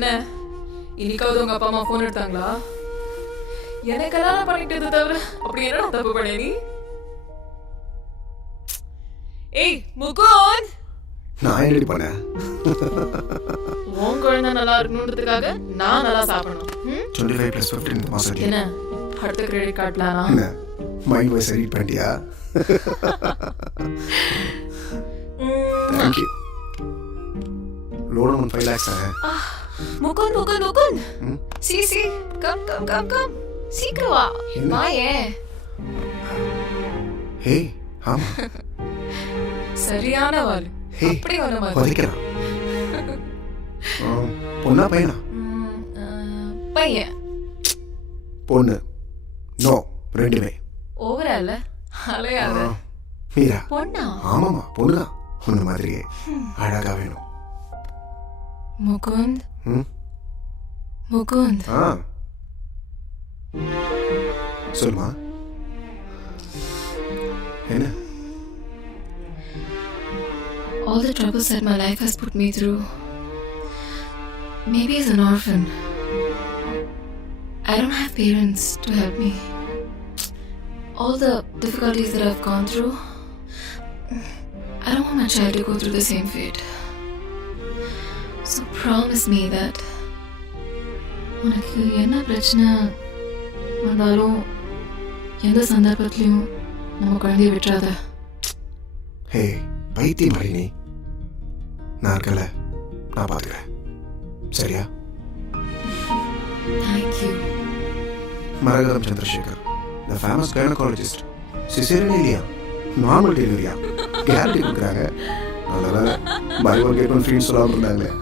என்ன இன்னைக்காவது உங்க அப்பா அம்மா போன் எடுத்தாங்களா? எனக்கு கல்யாணம் பண்ணிக்கிட்டது தவிர அப்படி என்னடா தப்பு பண்ண நீ? ஏய் முகுந்த், நான் என்னடி பண்ணேன்? உன் குழந்தை நல்லா இருக்கணுன்றதுக்காக நான் நல்லா சாப்பிடணும். 25 + 15 மாசம் என்ன அடுத்த கிரெடிட் கார்டு பிளானா? என்ன மைண்ட் வாய்ஸ் ரீட் பண்ணிட்டியா? Thank you. Loan amount 5 lakhs. Mukund Mukund Mukund, சி கம் கம் கம் கம், சீக்கிரம் வா. வாயே. ஹே ஆமா, சரியான வாள். ஹே அப்படி வர மாதிரி. வதிக்கிறான். பொண்ணா பையனா? பையன். பொண்ணு. நோ, ரெண்டுமே. ஓவரால அலையாத. மீரா? பொண்ணா? ஆமாமா, பொண்ணுதான். உன்ன மாதிரியே அழகா வேணும். முகுந்த் முகுந்த், சொல்லுமா. என்ன? all the troubles that my life has put me through, maybe as an orphan, I don't have parents to help me. All the difficulties that I've gone through, I don't want my child to go through the same fate. So promise me that உனக்கு என்ன பிரச்சனை வந்தாலும் எந்த சந்தர்ப்பத்திலையும் நம்ம குழந்தைய விட்டுறாத. ஹே பைத்தியம் மாதிரி நீ. நான் இருக்கல, நான் பார்த்துக்கிறேன். சரியா? Thank you. Maragatham Chandrasekhar, the famous gynecologist. Caesarean இல்லையா, நார்மல் டெலிவரியா, கேரண்டி கொடுக்குறாங்க. அதனால பைபிள் கேட்டும் ஃப்ரீன்னு சொல்லாமல் இருந்தாங்களே.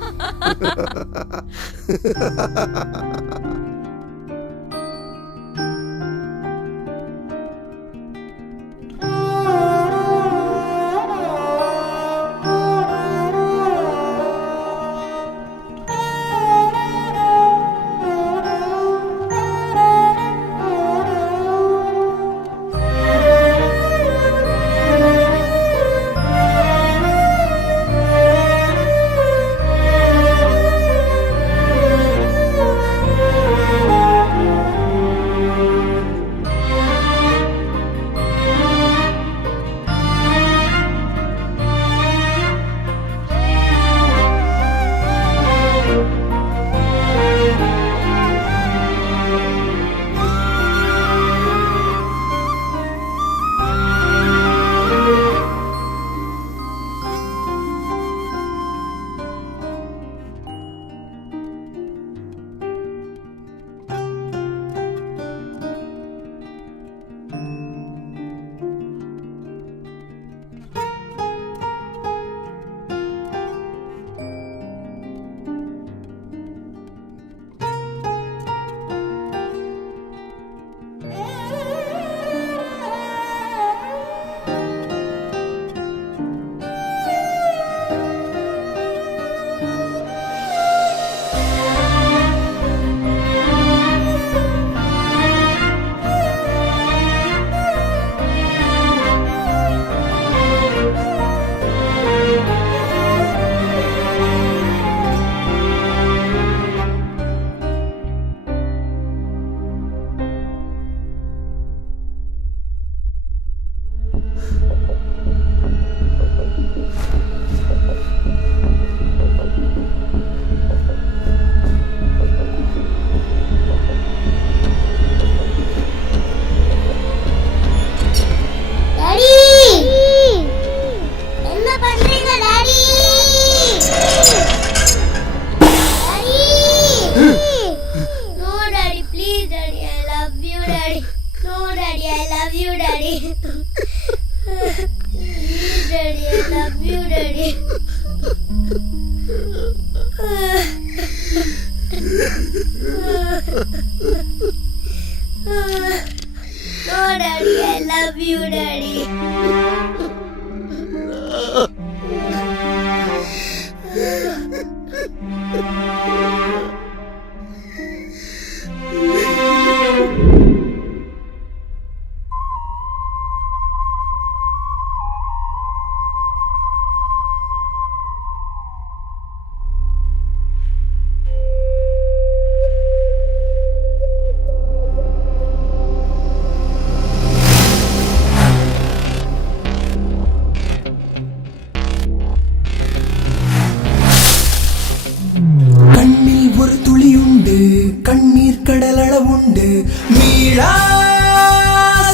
கடலளவுண்டு மீளா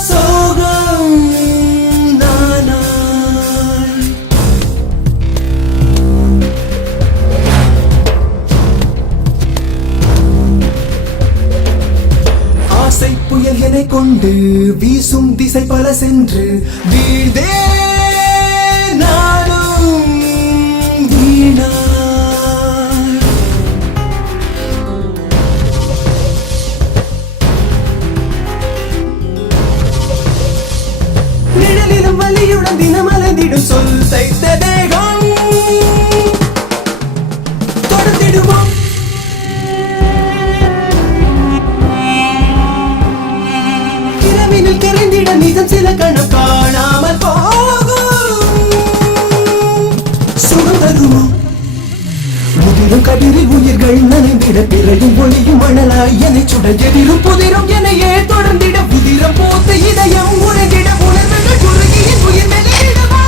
சோகம் நானாய். ஆசை புயல் என கொண்டு வீசும் திசை பல சென்று வீழ்ந்தே நானும் வீணா. நிழலிலும் வலியுடன் தினமலர்ந்திடும் சொல் தைத்த தேகம் தொடர்ந்திடுவோம். இரவினில் கரைந்திட நிதம் சில கணம் காணாமல் போகும் சுகம் தருவோம். முதிரும் கதிரில் உயிர்கள் நனைந்திட பிறையும் ஒளியும் மணலாய் என சுட எதிரும் புதிரும் எனையே தொடர்ந்திட புதிரம் போத்த இதயம் உறங்கிட உணர்வுகள் குறுகியின் உயிர் மேலிடவா.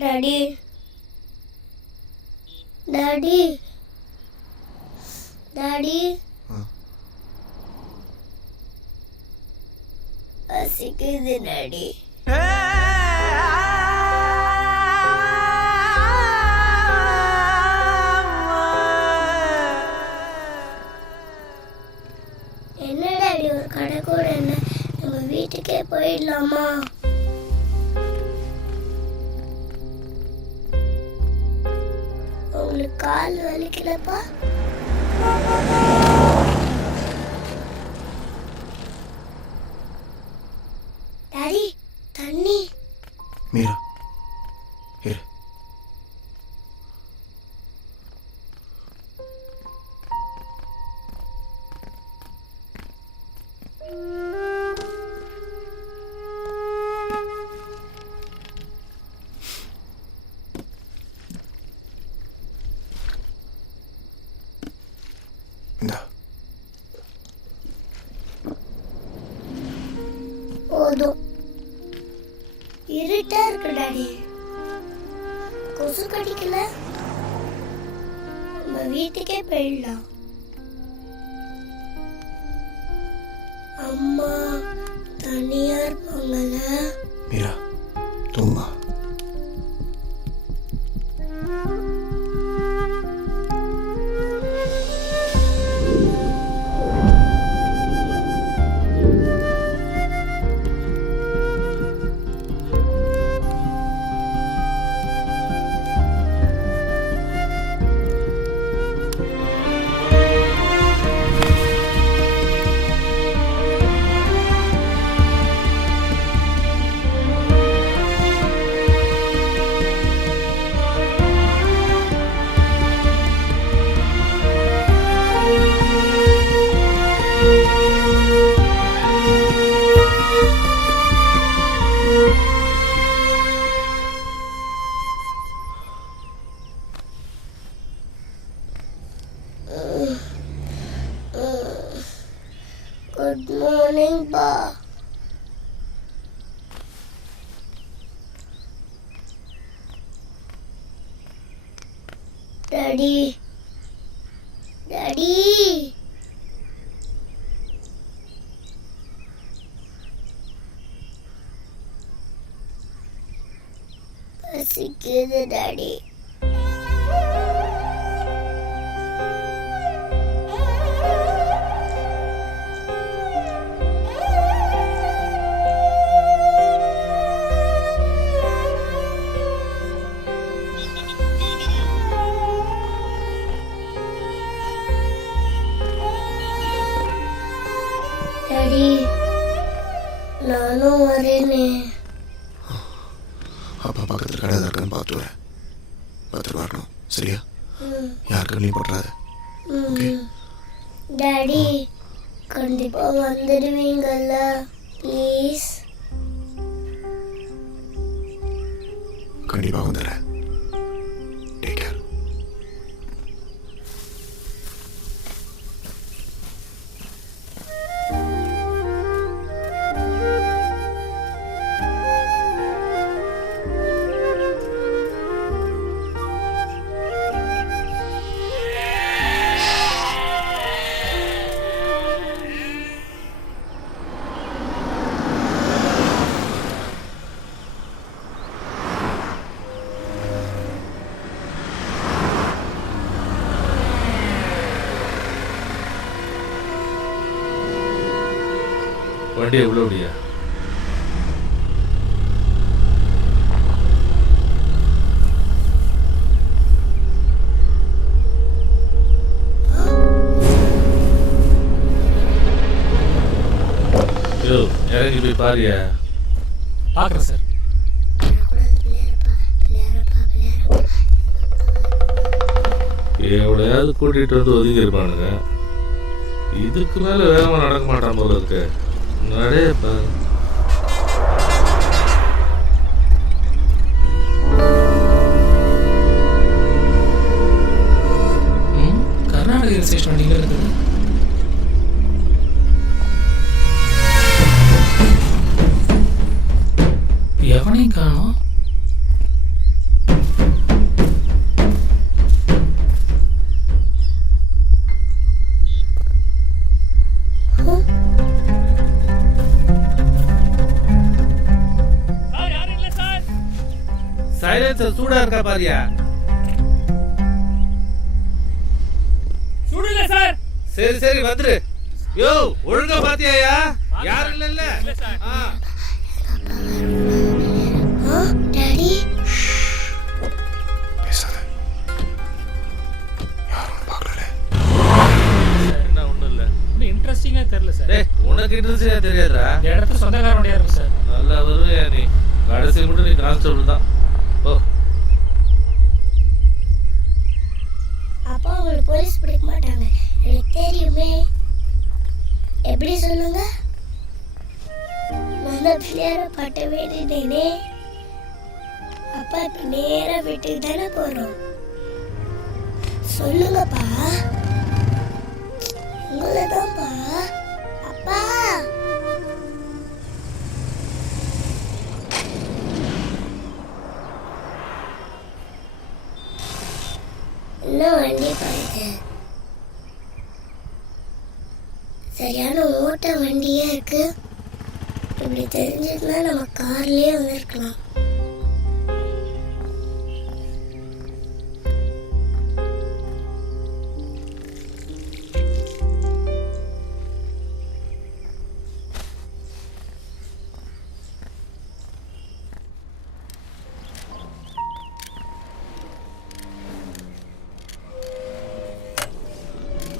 Daddy, Daddy, Daddy. பசிக்குது Daddy. என்ன Daddy ஒரு கடை கூட என்ன நம்ம வீட்டுக்கே போயிடலாமா? உங்களுக்கு கால் வலிக்கலப்பா? டாடி தண்ணி. மீரா இரு. இந்தா. போதும். இருட்டா இருக்கு டாடி. கொசு கடிக்கல? நம்ம வீட்டுக்கே போயிடலாம். அம்மா தனியா இருப்பாங்கல்ல? மீரா தூங்கா. Good morning, Pa. Daddy. Daddy. பசிக்குது Daddy. கண்ணிலையும் பட்டுறாது. ஓகே டாடி கண்டிப்பா வந்துடுவீங்கல்ல ப்ளீஸ்? கண்டிப்பாக வந்துடுறேன். Take care. வண்டி எவ்வளோ அப்படியா? யோ இறங்கி போய் பாரியா? பார்க்குறேன் சார். எவ்வளையாவது கூட்டிகிட்டு வந்து ஒதுங்கி இருப்பானுங்க. இதுக்கு மேலே வேகமாக நடக்க மாட்டான் போல இருக்கு. நடேப்பா. கர்நாடக ஹில் ஸ்டேஷன் வண்டியில் இருக்குது. எவனையும் காணோம். சைலன்சர் சூடா இருக்கா பாரியா? சுடல சார். சரி சரி வந்துரு. யோ ஒழுங்கா பாத்தியாயா? யாரும் இல்ல. டாடி பேசாத. யாரும் பார்க்கல. என்ன ஒண்ணும் இல்ல. இன்னும் இன்ட்ரெஸ்டிங்காக தெரியல சார். டேய் உனக்கு இன்ட்ரெஸ்டா தெரியாதுடா. இந்த இடத்துல சொந்தக்கார வண்டியாக இருக்கும் சார். நல்லா வருவியா நீ? கடைசி மட்டும் நீ கான்ஸ்டபிள் தான். ஓ அப்பா அவங்களை போலீஸ் பிடிக்க மாட்டாங்க எனக்கு தெரியுமே. எப்படி சொல்லுங்க? நான் பிள்ளையார பட்ட வேண்டினேனே. அப்பா இப்ப நேரா வீட்டுக்கு தானே போறோம். சொல்லுங்கப்பா. உங்களதான்ப்பா. அப்பா இன்னும் வண்டி போயிடுது. சரியான ஓட்ட வண்டியா இருக்கு. இப்படி தெரிஞ்சதுன்னா நம்ம கார்லயே வந்திருக்கலாம்.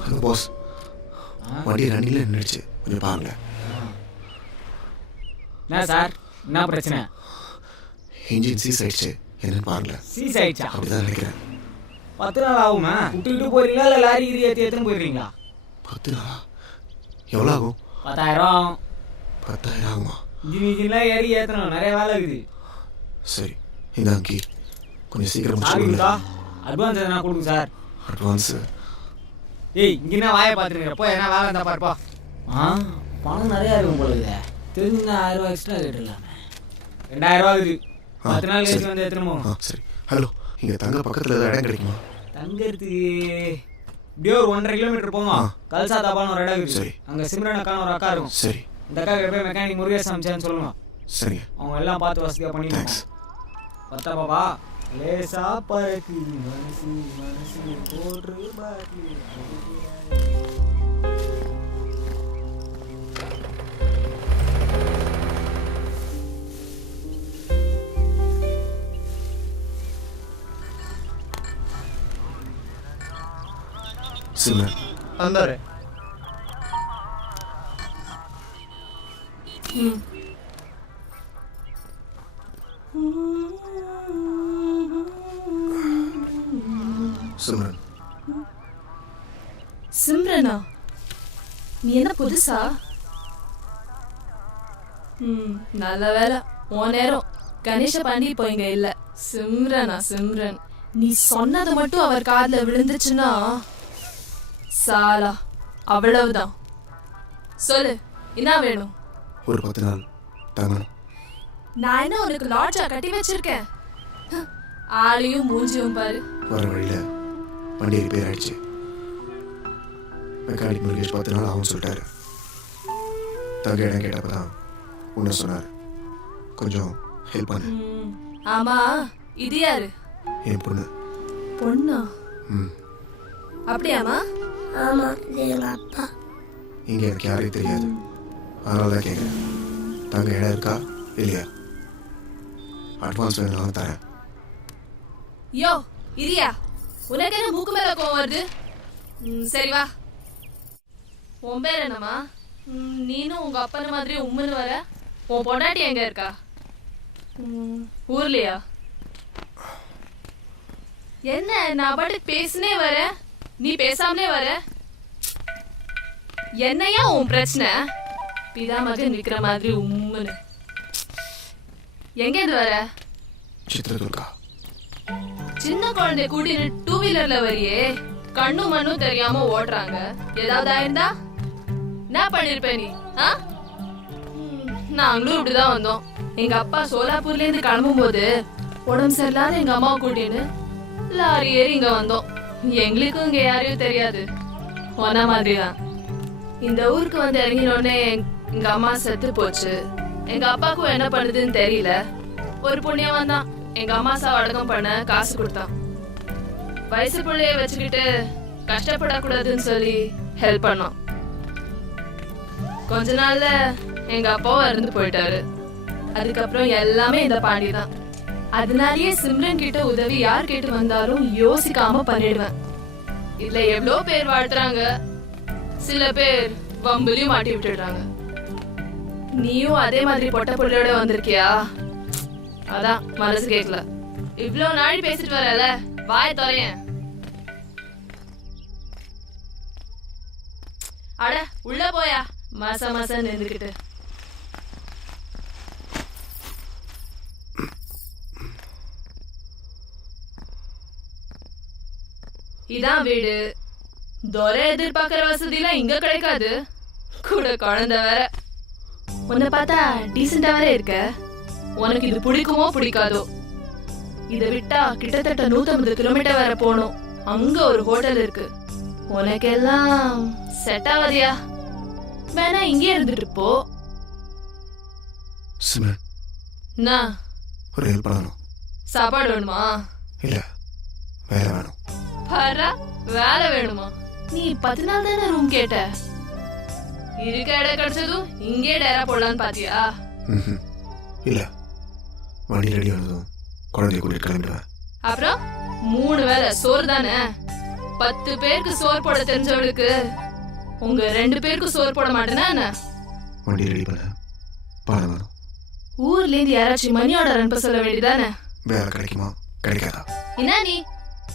ஹலோ பாஸ், வண்டி ரன்னிங்கில் நின்றுச்சு, கொஞ்சம் பாருங்க. என்ன சார், என்ன பிரச்சனை? இன்ஜின் சீஸ் ஆயிடுச்சு, என்னன்னு பாருங்க. சீஸ் ஆயிடுச்சா? அப்படிதான் நினைக்கிறேன். 10 நாள் ஆகுமா? விட்டுக்கிட்டு போறீங்களா இல்லை லாரி கீரி ஏற்றி எடுத்துன்னு போயிடுறீங்களா? 10 நாளா? எவ்வளோ ஆகும்? 10,000 ஆகும். 10,000 ஆகுமா? இன்ஜின்லாம் ஏறி ஏற்றணும், நிறைய வேலை இருக்குது. சரி, இதான் கீ, கொஞ்சம் சீக்கிரம் முடிச்சுடுங்க. அட்வான்ஸ் எதனா கொடுங்க சார். அட்வான்ஸு? ஏய் இங்கே வாயை பார்த்துருங்க, போய் என்ன வேலை இருந்தால் பாருப்பா. பணம் நிறையா இருக்கும் போல ಇದೆ. தெரிஞ்சுன்னா 1000 ரூபா எக்ஸ்ட்ரா கேட்டுடலாமே. 2000 ரூபா இருக்குது. 10 நாள் கழிச்சு வந்து எடுத்துன்னு. சரி. ஹலோ, இங்கே தங்க பக்கத்தில் ஏதாவது இடம் கிடைக்குமா? தங்கிறதுக்கு இப்படியே ஒரு 1.5 கிலோமீட்டர் போங்க. கல்சா தாபான்னு ஒரு இடம் இருக்குது. சரி. அங்கே சிம்ரன் அக்கான்னு ஒரு அக்கா இருக்கும். சரி. இந்த அக்கா கிட்ட போய் மெக்கானிக் முருகேஷ் அமிச்சான்னு சொல்லுங்க. சரிங்க. அவங்க எல்லாம் பார்த்து வசதியாக பண்ணிடுவாங்க. பத்தா பாபா லேசா பறக்கு மனசு மனசு போட்டு பாட்டு. சிம்ரன் अंदर है. சிம்ரன், சிம்ரனா, நீ என்ன புதுசா? நல்ல வேலை, உன் நேரம் கணேஷ பண்ணி இப்போ இங்க இல்ல. சிம்ரனா, சிம்ரன், நீ சொன்னது மட்டும் அவர் காதுல விழுந்துச்சுன்னா சாலா அவ்வளவுதான். சொல்லு, என்ன வேணும்? ஒரு 10 நாள் தங்கணும். நான் என்ன உனக்கு லாட்ஜா கட்டி வச்சிருக்கேன்? ஆளையும் மூஞ்சியும் பாரு. வர வழியில் வண்டி ரிப்பேர் ஆயிடுச்சு. மெக்கானிக் முருகேஷ் 10 நாள் ஆகும்னு சொல்லிட்டாரு. தங்க இடம் கேட்டப்ப தான் உன்னை சொன்னார். கொஞ்சம் ஹெல்ப் பண்ணு. ஆமா, இது யாரு? என் பொண்ணு. பொண்ணா? ம். அப்படியாமா? ஆமா, இது எங்க அப்பா. இங்கே எனக்கு யாரையும் தெரியாது, அதனால தான் கேட்குறேன். தங்க இடம் இருக்கா இல்லையா? அட்வான்ஸ் வேணும்னாலும் தரேன். யோ இரியா, உனக்கு என்ன மூக்கு மேல கோவம் வருது? சரி வா. உன் பேர் என்னம்மா? நீனும் உங்க அப்பன மாதிரி உம்முன்னு வர. உன் பொண்டாட்டி எங்க இருக்கா? ஊர்லயா? என்ன நான் பாட்டுக்கு பேசுனே வர, நீ பேசாமலே வர. என்னையா உன் பிரச்சனை? பிதா மகன் விக்கிற மாதிரி உம்முன்னு. எங்க இருந்து வர? சித்திரதுர்கா. சின்ன குழந்தை கூட்டிட்டு 2 வீலர்ல வரியே, கண்ணும் மண்ணும் தெரியாம ஓட்டுறாங்க. ஏதாவது ஆயிருந்தா என்ன பண்ணிருப்ப நீ? நாங்களும் இப்படிதான் வந்தோம். எங்க அப்பா சோலாப்பூர்ல இருந்து கிளம்பும் போது உடம்பு சரியில்லாத எங்க அம்மாவை கூட்டின்னு லாரி ஏறி இங்க வந்தோம். எங்களுக்கும் இங்க யாரையும் தெரியாது, ஒன்ன மாதிரிதான். இந்த ஊருக்கு வந்து இறங்கினோடனே எங்க அம்மா செத்து போச்சு. எங்க அப்பாவுக்கும் என்ன பண்ணுதுன்னு தெரியல. ஒரு புண்ணியவன் தான் எங்க அம்மா சாவை அடக்கம் பண்ண காசு கொடுத்தான். வயசு பிள்ளைய வச்சுக்கிட்டு கஷ்டப்படக்கூடாதுன்னு சொல்லி ஹெல்ப் பண்ணோம். கொஞ்ச நாள்ல எங்க அப்பாவும் இறந்து போயிட்டாரு. அதுக்கப்புறம் எல்லாமே இந்த பாண்டி தான். அதனாலயே சிம்ரன் கிட்ட உதவி யார் கேட்டு வந்தாலும் யோசிக்காம பண்ணிடுவேன். இதுல எவ்வளோ பேர் வாழ்த்துறாங்க, சில பேர் வம்புலையும் மாட்டி விட்டுடுறாங்க. நீயும் அதே மாதிரி பொட்ட புள்ளையோட வந்திருக்கியா? அதான் மனசு கேட்கல. இவ்ளோ நாளி பேசிட்டு வரல, வாய தொலையேன். அட உள்ள போயா, மாச மாசம் நின்றுக்கிட்டு. இதான் வீடு. துரை எதிர்பார்க்கிற வசதிலாம் இங்க கிடைக்காது. கூட குழந்தை வேற. உன்னை பார்த்தா டீசெண்டா வேற இருக்க. உனக்கு இது பிடிக்குமோ பிடிக்காதோ? இதை விட்டா கிட்டத்தட்ட 150 கிலோமீட்டர் வர போகணும். அங்க ஒரு ஹோட்டல் இருக்கு. உனக்கெல்லாம் செட் ஆகாதியா? வேணா இங்கே இருந்துட்டு போ. சிம்ரன், நான் ஒரு ஹெல்ப் பண்ணணும். சாப்பாடு வேணுமா? இல்ல, வேலை வேணும். பாரா, வேலை வேணுமா? நீ 10 நாள் தானே ரூம் கேட்ட. இருக்க இடம் கிடைச்சதும் இங்கே டேரா போடலான்னு பாத்தியா? இல்ல, வண்டி ரெடி ஆனதும் குழந்தைய கூட்டிட்டு கிளம்பிடுவேன். அப்புறம் 3 வேளை சோறு தானே. 10 பேருக்கு சோறு போட தெரிஞ்சவளுக்கு உங்க 2 பேருக்கு சோறு போட மாட்டேனா என்ன? வண்டி ரெடி பண்ண பணம் வேணும். ஊர்ல இருந்து யாராச்சும் மணி ஆர்டர் அனுப்ப சொல்ல வேண்டியதானே? வேலை கிடைக்குமா கிடைக்காதா? என்ன நீ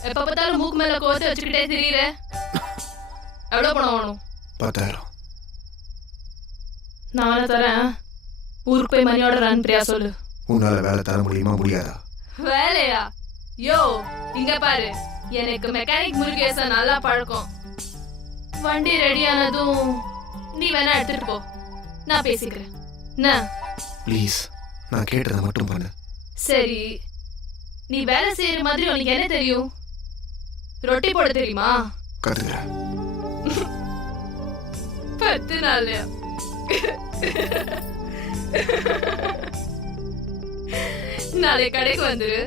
எப்ப பார்த்தாலும் மூக்கு மேல கோத்து வச்சுக்கிட்டே திரியிற? எவ்வளவு பணம் வேணும்? 10,000. நானே தரேன். ஊருக்கு போய் மணி ஆர்டர் அனுப்புறியா சொல்லு. உன்னால வேலை தர முடியுமா முடியாதா? வேலையா? யோ இங்க பாரு, எனக்கு மெக்கானிக் முருகேச நல்லா பழக்கம். வண்டி ரெடி ஆனதும் நீ வேணா எடுத்துட்டு போ, நான் பேசிக்கிறேன். ப்ளீஸ், நான் கேட்டதை மட்டும் பண்ணு. சரி, நீ வேலை செய்யற மாதிரி உனக்கு என்ன தெரியும்? ரொட்டி போட தெரியுமா? கத்துக்கிறேன். 10 நாள் நாளை கடைக்கு வந்துரு.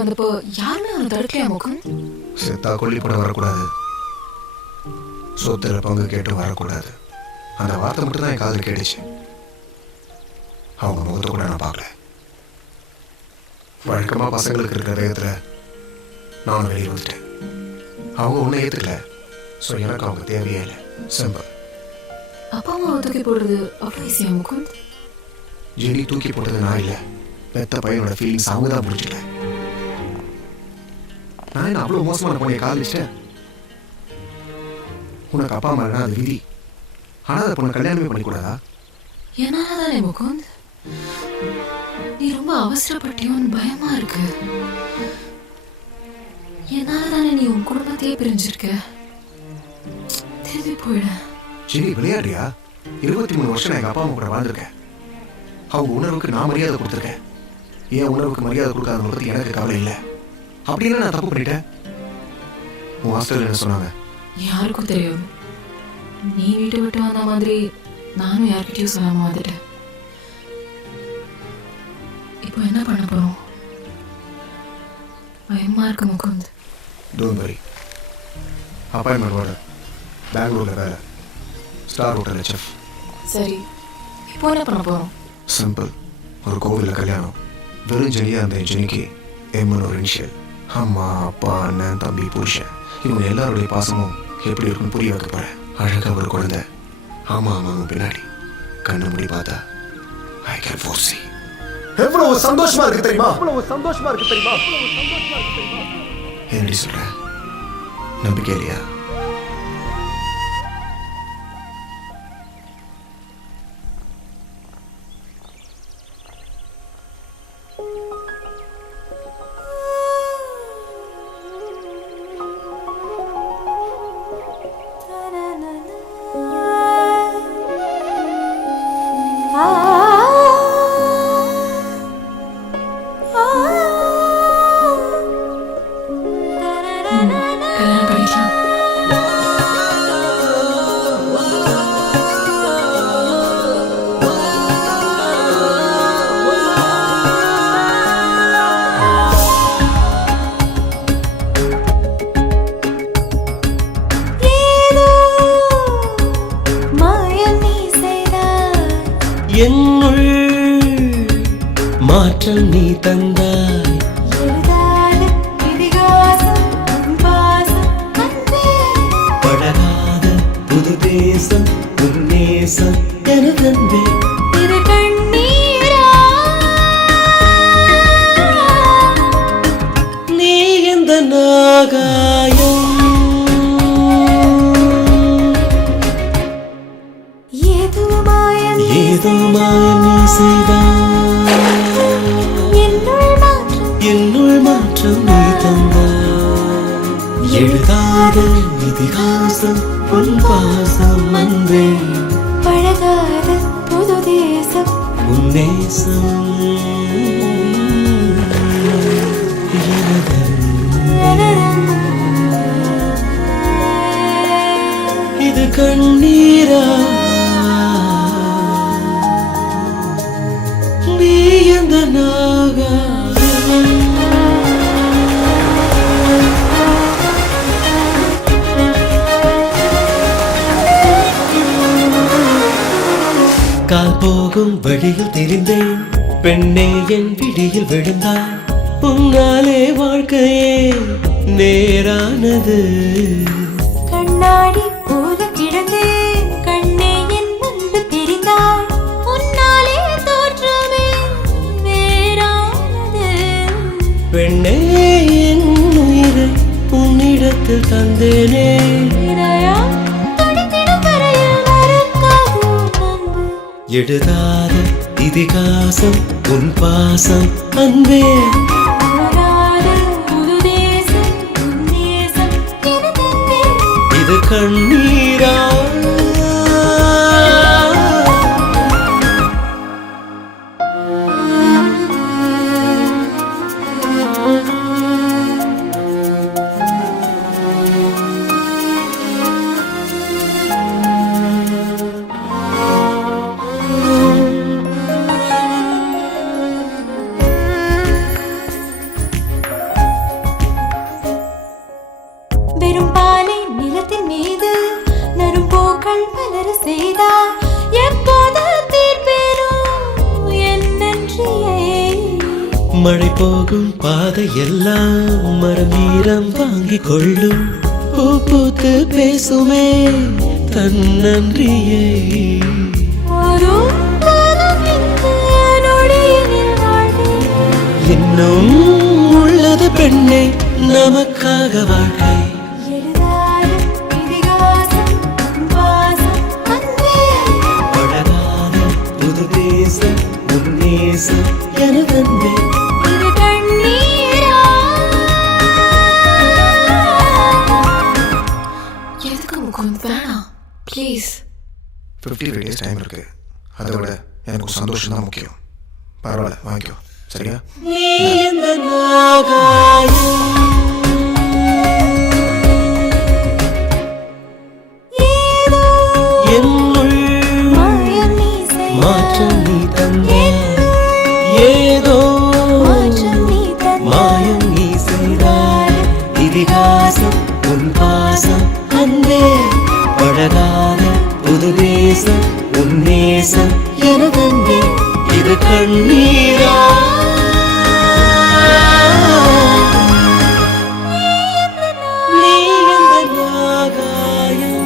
வந்தப்போ யாருமே அவனை தடுக்கலையா முகுந்த்? செத்தா கொல்லி போட வரக்கூடாது, சொத்துல பங்கு கேட்டு வரக்கூடாது, அந்த வார்த்தை மட்டும் தான் என் காதில் கேட்டுச்சு. அவங்க முகத்தை கூட நான் பார்க்கல. வழக்கமாக பசங்களுக்கு இருக்கிற வேகத்தில் நானும் வெளியே வந்துட்டேன். அவங்க ஒன்றும் ஏற்றுக்கல. ஸோ எனக்கு அவங்க தேவையே இல்லை. சிம்பிள். அப்பா அம்மாவை தூக்கி போடுறது அவ்வளோ ஈஸியா முகுந்த்? ஜெனி தூக்கி போட்டது நான் இல்லை, பெத்த பையனோட ஃபீலிங்ஸ் அவங்க தான் புரிஞ்சுக்கல. நான் என்ன அவ்வளோ மோசமான பொண்ணையை காதலிச்சிட்டேன்? உனக்கு அப்பா அம்மா இல்லைனா அது விதி. ஆனால் அதை பொண்ணை கல்யாணமே பண்ணிக்கூடாதா? என்னால தானே முகுந்த்? நீ ரொம்ப அவசரப்பட்டியோன்னு பயமா இருக்கு. என்னால தானே நீ உன் குடும்பத்தையே பிரிஞ்சிருக்க. திரும்பி போயிட. ஜெனி விளையாடுறியா? 23 வருஷம் நான் எங்கள் அப்பா அம்மா கூட வாழ்ந்திருக்கேன். அவங்க உணர்வுக்கு நான் மரியாதை கொடுத்துருக்கேன். ஏன் உணர்வுக்கு மரியாதை கொடுக்காத பற்றி எனக்கு கவலை இல்லை. அப்படின்னு நான் தப்பு பண்ணிட்டேன். உன் ஹாஸ்டல் என்ன சொன்னாங்க? யாருக்கும் தெரியும். நீ வீட்டை விட்டு வந்த மாதிரி நானும் யார்கிட்டயும் சொல்லாம வந்துட்டேன். இப்போ என்ன பண்ண போறோம்? பயமா இருக்கு Mukund. Don't worry. Appointment order, பெங்களூரில் வேலை, ஸ்டார் ஹோட்டலில் செஃப். சரி, இப்போ என்ன பண்ண போறோம்? சிம்பிள். ஒரு கோவிலில் கல்யாணம். வெறும் ஜெனியாக இருந்த ஜெனிக்கு எம்னு ஒரு இனிஷியல். அம்மா, அப்பா, அண்ணன், தம்பி, புருஷன் இவங்க எல்லாருடைய பாசமும் எப்படி இருக்குன்னு புரிய வைக்க போகிறேன். அழகாக ஒரு குழந்தை. ஆமாம் ஆமாம் பின்னாடி கண்ணு முடி பார்த்தா ஐ கேன் ஃபோர்சி. எவ்வளவு சந்தோஷமா இருக்கு தெரியுமா? என்னடி சொல்ற? நம்பிக்கை இல்லையா? கல்யாணம் பண்ணிக்கலாம். என்னுள் மாற்றம் நீ தந்தாய். பழகாத புது தேசம் உன் நேசம் என தந்தே. நீ எந்த நாகாயம் ஏதோ மாயம் நீ செய்தாய். என்னுள் மாற்றம் நீ தந்தாய். எழுதாத இதிகாசம் உன் பாசம் அன்பே. பழகாத புது தேசம் உன் நேசம் இது கண்ணீரா? நீ எந்த நாகாயம்? கால் போகும் வழியில் தெரிந்தேன் பெண்ணே என் விழியில் விழுந்தாய். உன்னாலே வாழ்க்கையே நேரானது. கண்ணாடி போல கிடந்தேன் கண்ணே என் முன்பு தெரிந்தாய். உன்னாலே தோற்றமே வேறானது. பெண்ணே என் உயிரை உன்னிடத்தில் தந்தேனே. எழுதாத இதிகாசம் உன் பாசம் அன்பே. இது கண்ணீரா? செய்தாய் எப்போது தீர்ப்பேனும் என் நன்றியை மழை போகும் பாதை எல்லாம் மரம் ஈரம் வாங்கி கொள்ளும் பூ பூத்து பேசுமே தன் நன்றியை இன்னும் உள்ளது பெண்ணே நமக்காக வாழ்க்கை பழகாத புது தேசம் உன் நேசம் எனதன்பே எதுக்கு முகுந்த் வேணாம் ப்ளீஸ் 53 days டைம் இருக்கு. அதை விட எனக்கு சந்தோஷம் தான் முக்கியம். பரவாயில்ல வாங்கிக்கோ சரியா? நீ இந்த நாகாயம் என்னுள் மாற்றம் நீ தந்தாய் ஏதோ மாயம் நீ செய்தாய் இதிகாசம் உன் பாசம் அன்பே பழகாத புது தேசம் உன் நேசம் எனதன்பே இது கண்ணீரா நீ இந்த நாகாயம்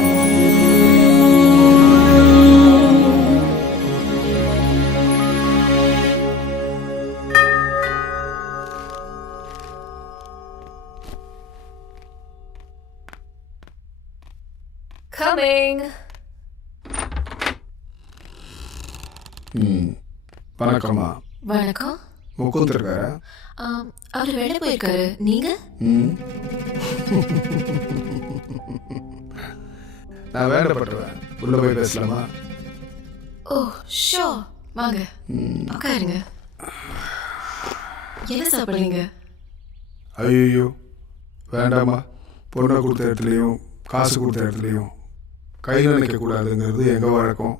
Coming. வணக்கம்மா. வணக்கம். முகுந்த் இருக்காரா? அவர் வெளில போயிருக்காரு. நீங்க? நான் வேண்டப்பட்டுருவேன். உள்ள போய் பேசலாமா? ஓ ஷோ வாங்க உட்காருங்க. என்ன சாப்பிடுறீங்க? ஐயோ வேண்டாமா. பொண்ணை கொடுத்த இடத்துலையும் காசு கொடுத்த இடத்துலையும் கையில் நினைக்கக்கூடாதுங்கிறது எங்கள் வழக்கம்.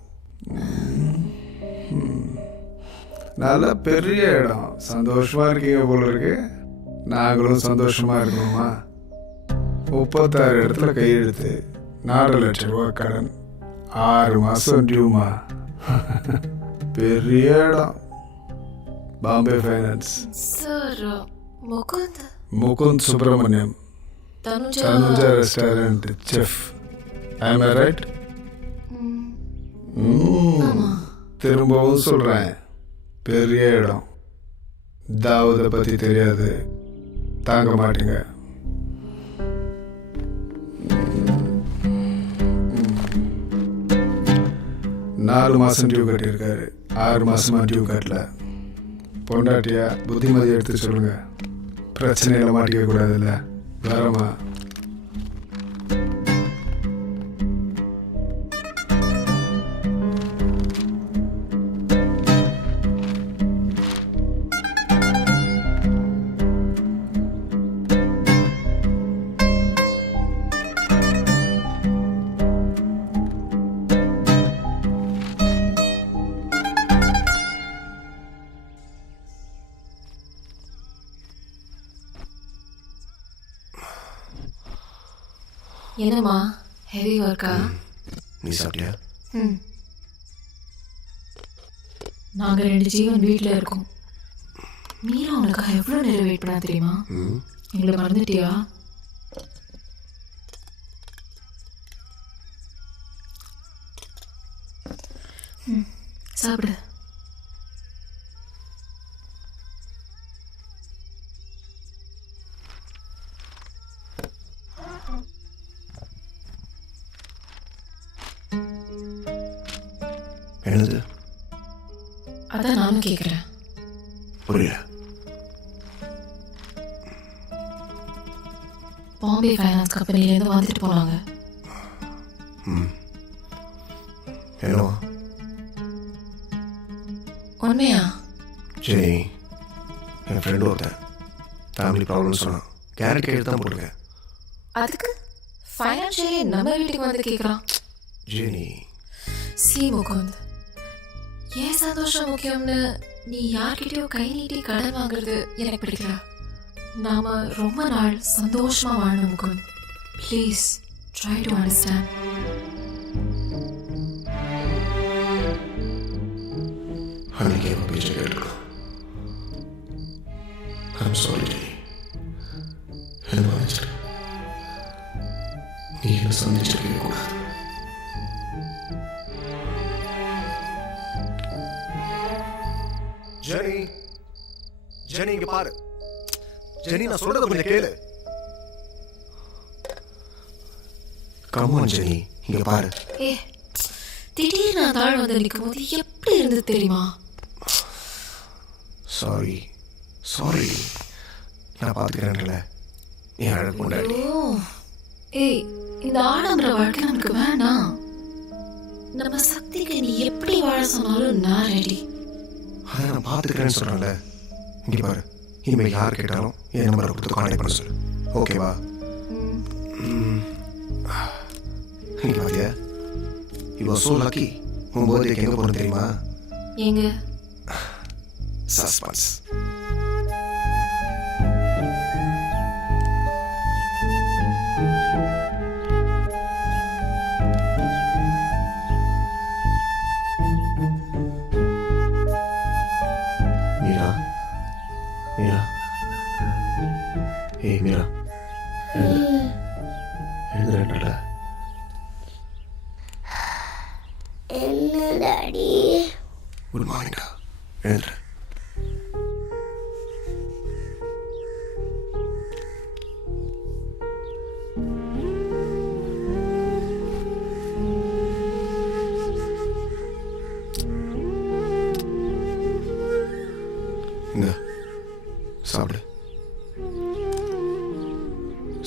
நல்ல பெரிய இடம். சந்தோஷமாக இருக்கீங்க போல இருக்கு. நாங்களும் சந்தோஷமாக இருக்கணுமா? 36 இடத்துல கையெழுத்து, 4 லட்சம் ரூபா கடன், 6 மாதம் டியூமா. பெரிய இடம். Bombay finance. Sir Mukund Subramaniam, Tanuja restaurant chef. Am I right? திரும்பவும் சொல்கிறேன், பெரிய இடம். தாவூதை பற்றி தெரியாது, தாங்க மாட்டீங்க. நாலு மாதம் டியூ கட்டியிருக்காரு, 6 மாதமாக டியூ கட்டல. பொண்டாட்டியா புத்திமதி எடுத்து சொல்லுங்க. பிரச்சனையில் மாட்டிக்க கூடாதுல்ல. வரமா? என்னம்மா ஹெவி ஒர்க்கா? நீ சாப்பிட்டியா? நாங்கள் 2 ஜீவன் வீட்டில் இருக்கோம். மீரா உனக்காக எவ்வளோ நேரம் வெயிட் பண்ணா தெரியுமா? எங்களை மறந்துட்டியா? சாப்பிடு. என்னது? அதான் நானும் கேட்குறேன். புரியல. பாம்பே ஃபைனான்ஸ் கம்பெனிலேருந்து வந்துட்டு போனாங்க. என்னவா? உண்மையா? சரி, என் ஃப்ரெண்டு ஒருத்தன் ஃபேமிலி ப்ராப்ளம் சொன்னான். கேரட் கேட்டு தான் போட்டிருக்கேன். அதுக்கு ஃபைனான்ஷியலி நம்ம வீட்டுக்கு வந்து கேட்குறான். ஜெனி, சி முகுந்த், ஏன் சந்தோஷம் முக்கியம்னு நீ யார்கிட்டயோ கை நீட்டி கடன் வாங்குறது எனக்கு பிடிக்கல. நாம ரொம்ப நாள் சந்தோஷமா வாழணும் Mukund. Please try to understand. Sorry என்ன மன்னிச்சிரு. நீ என்ன சந்திச்சிருக்கவே கூடாது. ஜெனி ஜெனி இங்க பாரு. ஜெனி நான் சொல்றத கொஞ்சம் கேளு. கமான் ஜெனி இங்க பாரு. திடீர்னு நான் தாழ் வந்து நிற்கும் போது எப்படி இருந்தது தெரியுமா? சாரி சாரி நான் பார்த்துக்கிறேன்ல. நீ அழகு கொண்டாடி. ஏய், இந்த ஆடம்பர வாழ்க்கை நமக்கு வேண்டாம். நம்ம சக்திக்கு நீ எப்படி வாழ சொன்னாலும் நான் ரெடி. அதை நான் பார்த்துக்கிறேன்னு சொல்கிறேன்ல. இங்கே பாரு, இனிமேல் யார் கேட்டாலும் என் நம்பரை கொடுத்து கான்டாக்ட் பண்ண சொல்லு. ஓகேவா? இங்கே பாத்தியா, யூ ஆர் சோ லக்கி. உன் பர்த்டேக்கு எங்கே போகணும் தெரியுமா? எங்க? சஸ்பென்ஸ். மீரா மீரா ஏய் மீரா எழுதுறேன்ல. என்ன டாடி? குட் மார்னிங்டா. எழுதுறேன். இந்த சாப்பிடு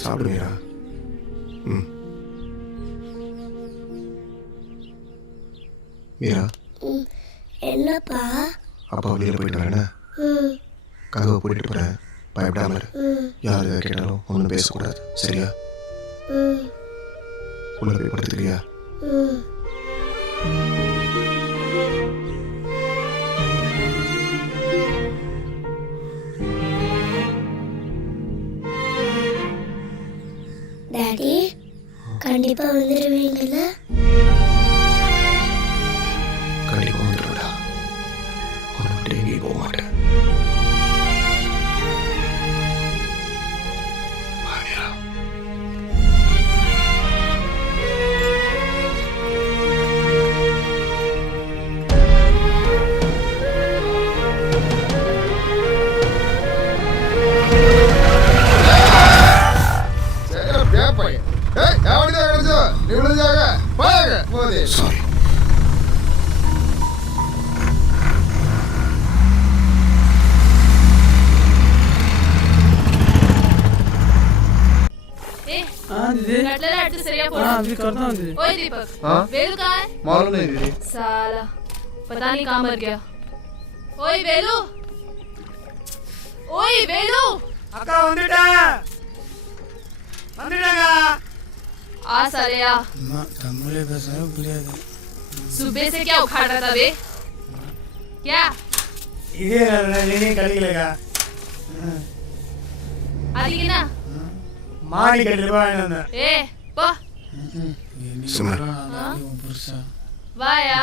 சாப்பிடு மீரா. மீரா என்னப்பா? அப்பா வெளியில் போயிட்டு வரேன்னா கதவை போட்டுட்டு போகிறேன். பயப்படாம இரு. யார் எதை கேட்டாலும் ஒன்றும் பேசக்கூடாது, சரியா? உள்ள போய் படுத்துக்கிறியா? டாடி கண்டிப்பா வந்துடுவீங்கல்ல? கண்டிப்பாக வந்துடுவேடா. உன்னை விட்டு எங்கேயும் போக மாட்டேன். மீரா சாரி. ओए दीपक, वेलू कहाँ है? मालूम नहीं दीदी. साला पता नहीं कहाँ मर गया. ओए वेलू, ओए वेलू. அக்கா வந்துட்டாங்க. आ साले आ. தமிழே பேசவே புரியாது. सुबह से क्या उखाड़ रहा था बे? क्या? இதே நீ கடிக்கலக்கா. आदि ना? மாடி கட்டில போய் ए போ. சும்மா வாயா.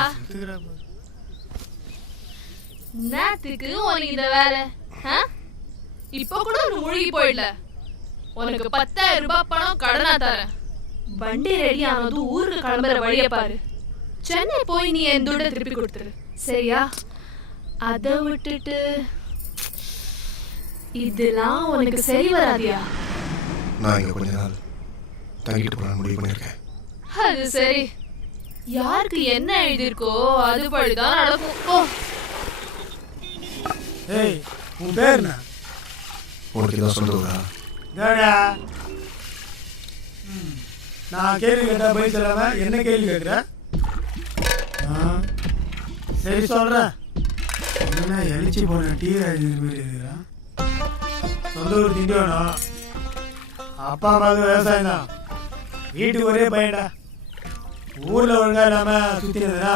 நாத்துக்கு உனக்கு இந்த வேலை? இப்போ கூட ஒரு மூழ்கி போயிடல. உனக்கு 10,000 ரூபாய் பணம் கடனா தரேன். வண்டி ரெடி ஆனது ஊருக்கு கிளம்புற வழியை பாரு. சென்னை போய் நீ என் துண்டை திருப்பி கொடுத்துரு, சரியா? அதை விட்டுட்டு இதெல்லாம் உனக்கு சரி வராதியா? நான் இங்கே கொஞ்ச நாள் தங்கிட்டு போகலான்னு முடிவு பண்ணியிருக்கேன். அது சரி. யாருக்கு என்ன எழுதியிருக்கோ அது படிதான் நடக்கும். ஏய் உன் பேர் என்ன? உனக்கு இதான் சொல்லுவதா? டேடா நான் கேள்வி கேட்டா பதில் சொல்லாம என்ன கேள்வி கேட்குற? சரி சொல்கிறேன். என்ன எழுச்சி போன டீ ராஜி மாதிரி இருக்கிறான். சொந்த ஊர் திண்டி வேணும். அப்பா அம்மாவுக்கு விவசாயம் தான். வீட்டுக்கு ஒரே பையன்டா. ஊரில் ஒழுங்காக இல்லாமல் சுற்றினதுனா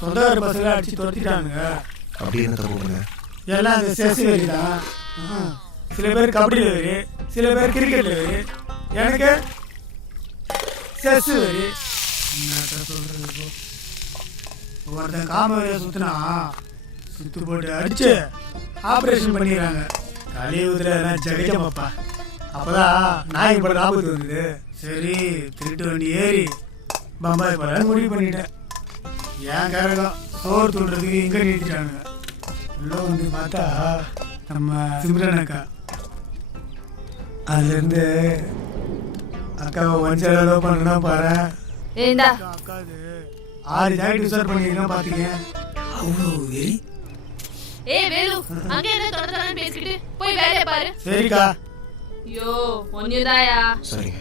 சொந்தக்கார பசங்களை அடித்து துரத்திட்டானுங்க. அப்படி என்ன தப்பு பண்ணுங்க? எல்லாம் அந்த செஸ் வெறி தான். சில பேர் கபடியில் வெறி, சில பேர் கிரிக்கெட்டில் வெறி. எனக்கு செஸ் வெறி. என்ன சொல்கிறது? ஒருத்தன் காம வரைய சுற்றினா சுற்று போட்டு அடித்து ஆப்ரேஷன் பண்ணிடுறாங்க. கலியுகத்தில் எல்லாம் ஜெகஜமாப்பா. அப்போதான் நாய்க்கு படம் ஆபத்து வந்தது. சரி திருட்டு வண்டி ஏறி பம்பாய் போகலான்னு முடிவு பண்ணிட்டேன். ஏன் கரகம் சோறு தூண்டுறதுக்கு இங்கே நிறுத்திட்டானுங்க. உள்ளே வந்து பார்த்தா நம்ம சிம்ரன் அக்கா. அதுலேருந்து அக்காவை ஒன்சைடாக லவ் பண்ணுறேன்னா பாரு. அக்காது 6 ஜாக்கெட் யூஸ் பண்ணிருக்கேன் பார்த்துக்க. அவ்வளோ வெறி. சரிக்கா. சரிங்க.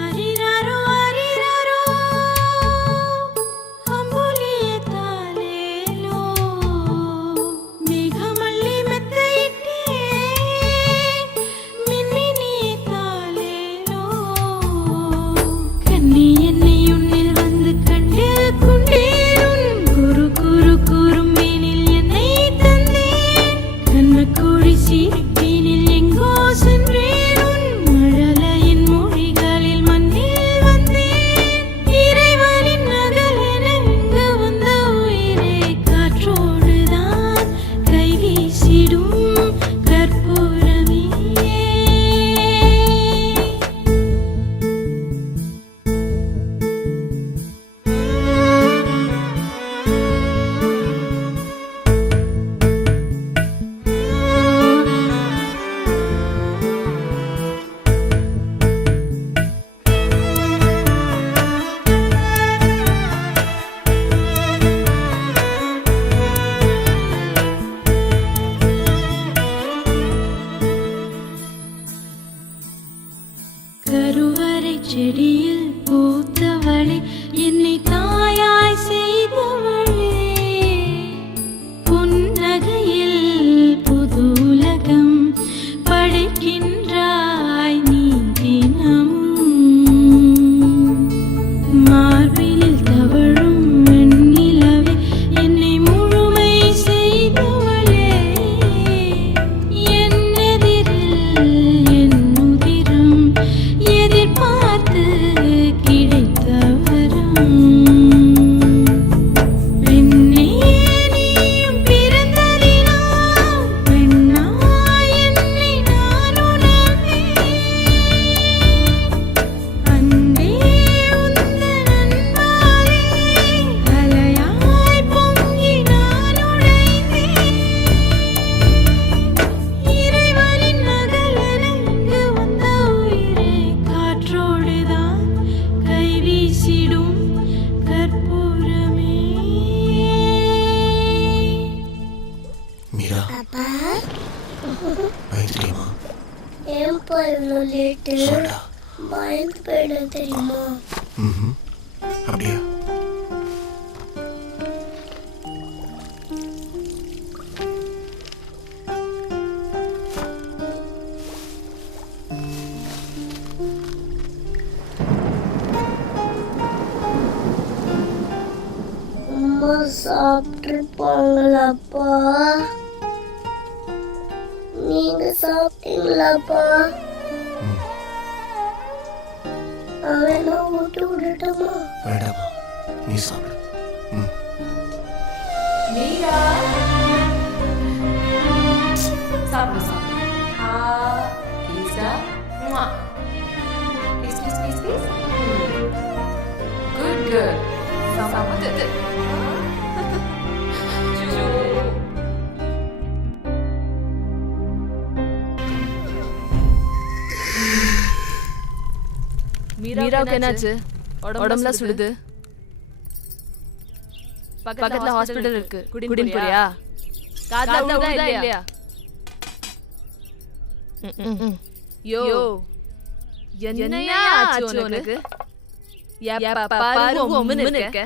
அரிராரோ அரிராரோ அம்புலியே தாலேலோ மேகமல்லி மெத்தையிட்டே மின்மினியே தாலேலோ கண்ணி என்னை உன்னில் வந்து கண்டு கொண்டேன் குரு குரு குறும்பேனில் என்னை தந்தேன் கண்ண கோழி சிரிப்பினில் எங்கோ சென்றேன் மழலையின் மொழிகளில் மண்ணில் வந்தேன் இறைவனின் நகலென இங்கு வந்த உயிரே காற்றோடுதான் கை வீசிடும் கற்பூரமே கருவறை செடியில் பூத்தவளே என்னை தாயாய் செய்தவளே புன்னகையில் புதுலகம் படைக்கின்றாய் நீ தினமும் மார்பினில் தவழும் வெண்ணிலவே என்னை முழுமை செய்தவளே என் எதிரில் என் உதிரம் எதிர்பார்த்து கிடைத்த வரம் பெண்ணே நீயும் பிறந்ததினால் பெண்ணாய் என்னை நான் உணர்ந்தேன் அன்பே உந்தன் அன்பாலே அலையாய் பொங்கி நான் உடைந்தேன் இறைவனின் நகலென இங்கு வந்த உயிரே காற்றோடுதான் கை வீசிடும் கற்பூரமே மீரா, அப்பா பயந்து தெரியுமா? ஏன்பா இவ்வளோ லேட்டு? சொல்டா. பயந்து போயிட தெரியுமா? ம். அப்படியா? அம்மா சாப்பிட்டுருப்பாங்களாப்பா? நீங்க சாப்பிட்டீங்களாப்பா? அவனை விட்டு விடட்டுமா? வேண்டாமா, நீ சாப்பிடு. ம். மீரா சாப்பிடு சாப்பிடு. Isha please please please please. Good girl. சாப்பிடு. மீராவுக்கு என்னாச்சு? உடம்புலாம் சுடுது. பக்கத்துல ஹாஸ்பிடல் இருக்கு. குடின் போறியா? காதுல விழுதா இல்லையா? யோ என்னையா ஆச்சு உனக்கு? எப்ப பாரு உம்முன்னு இருக்க.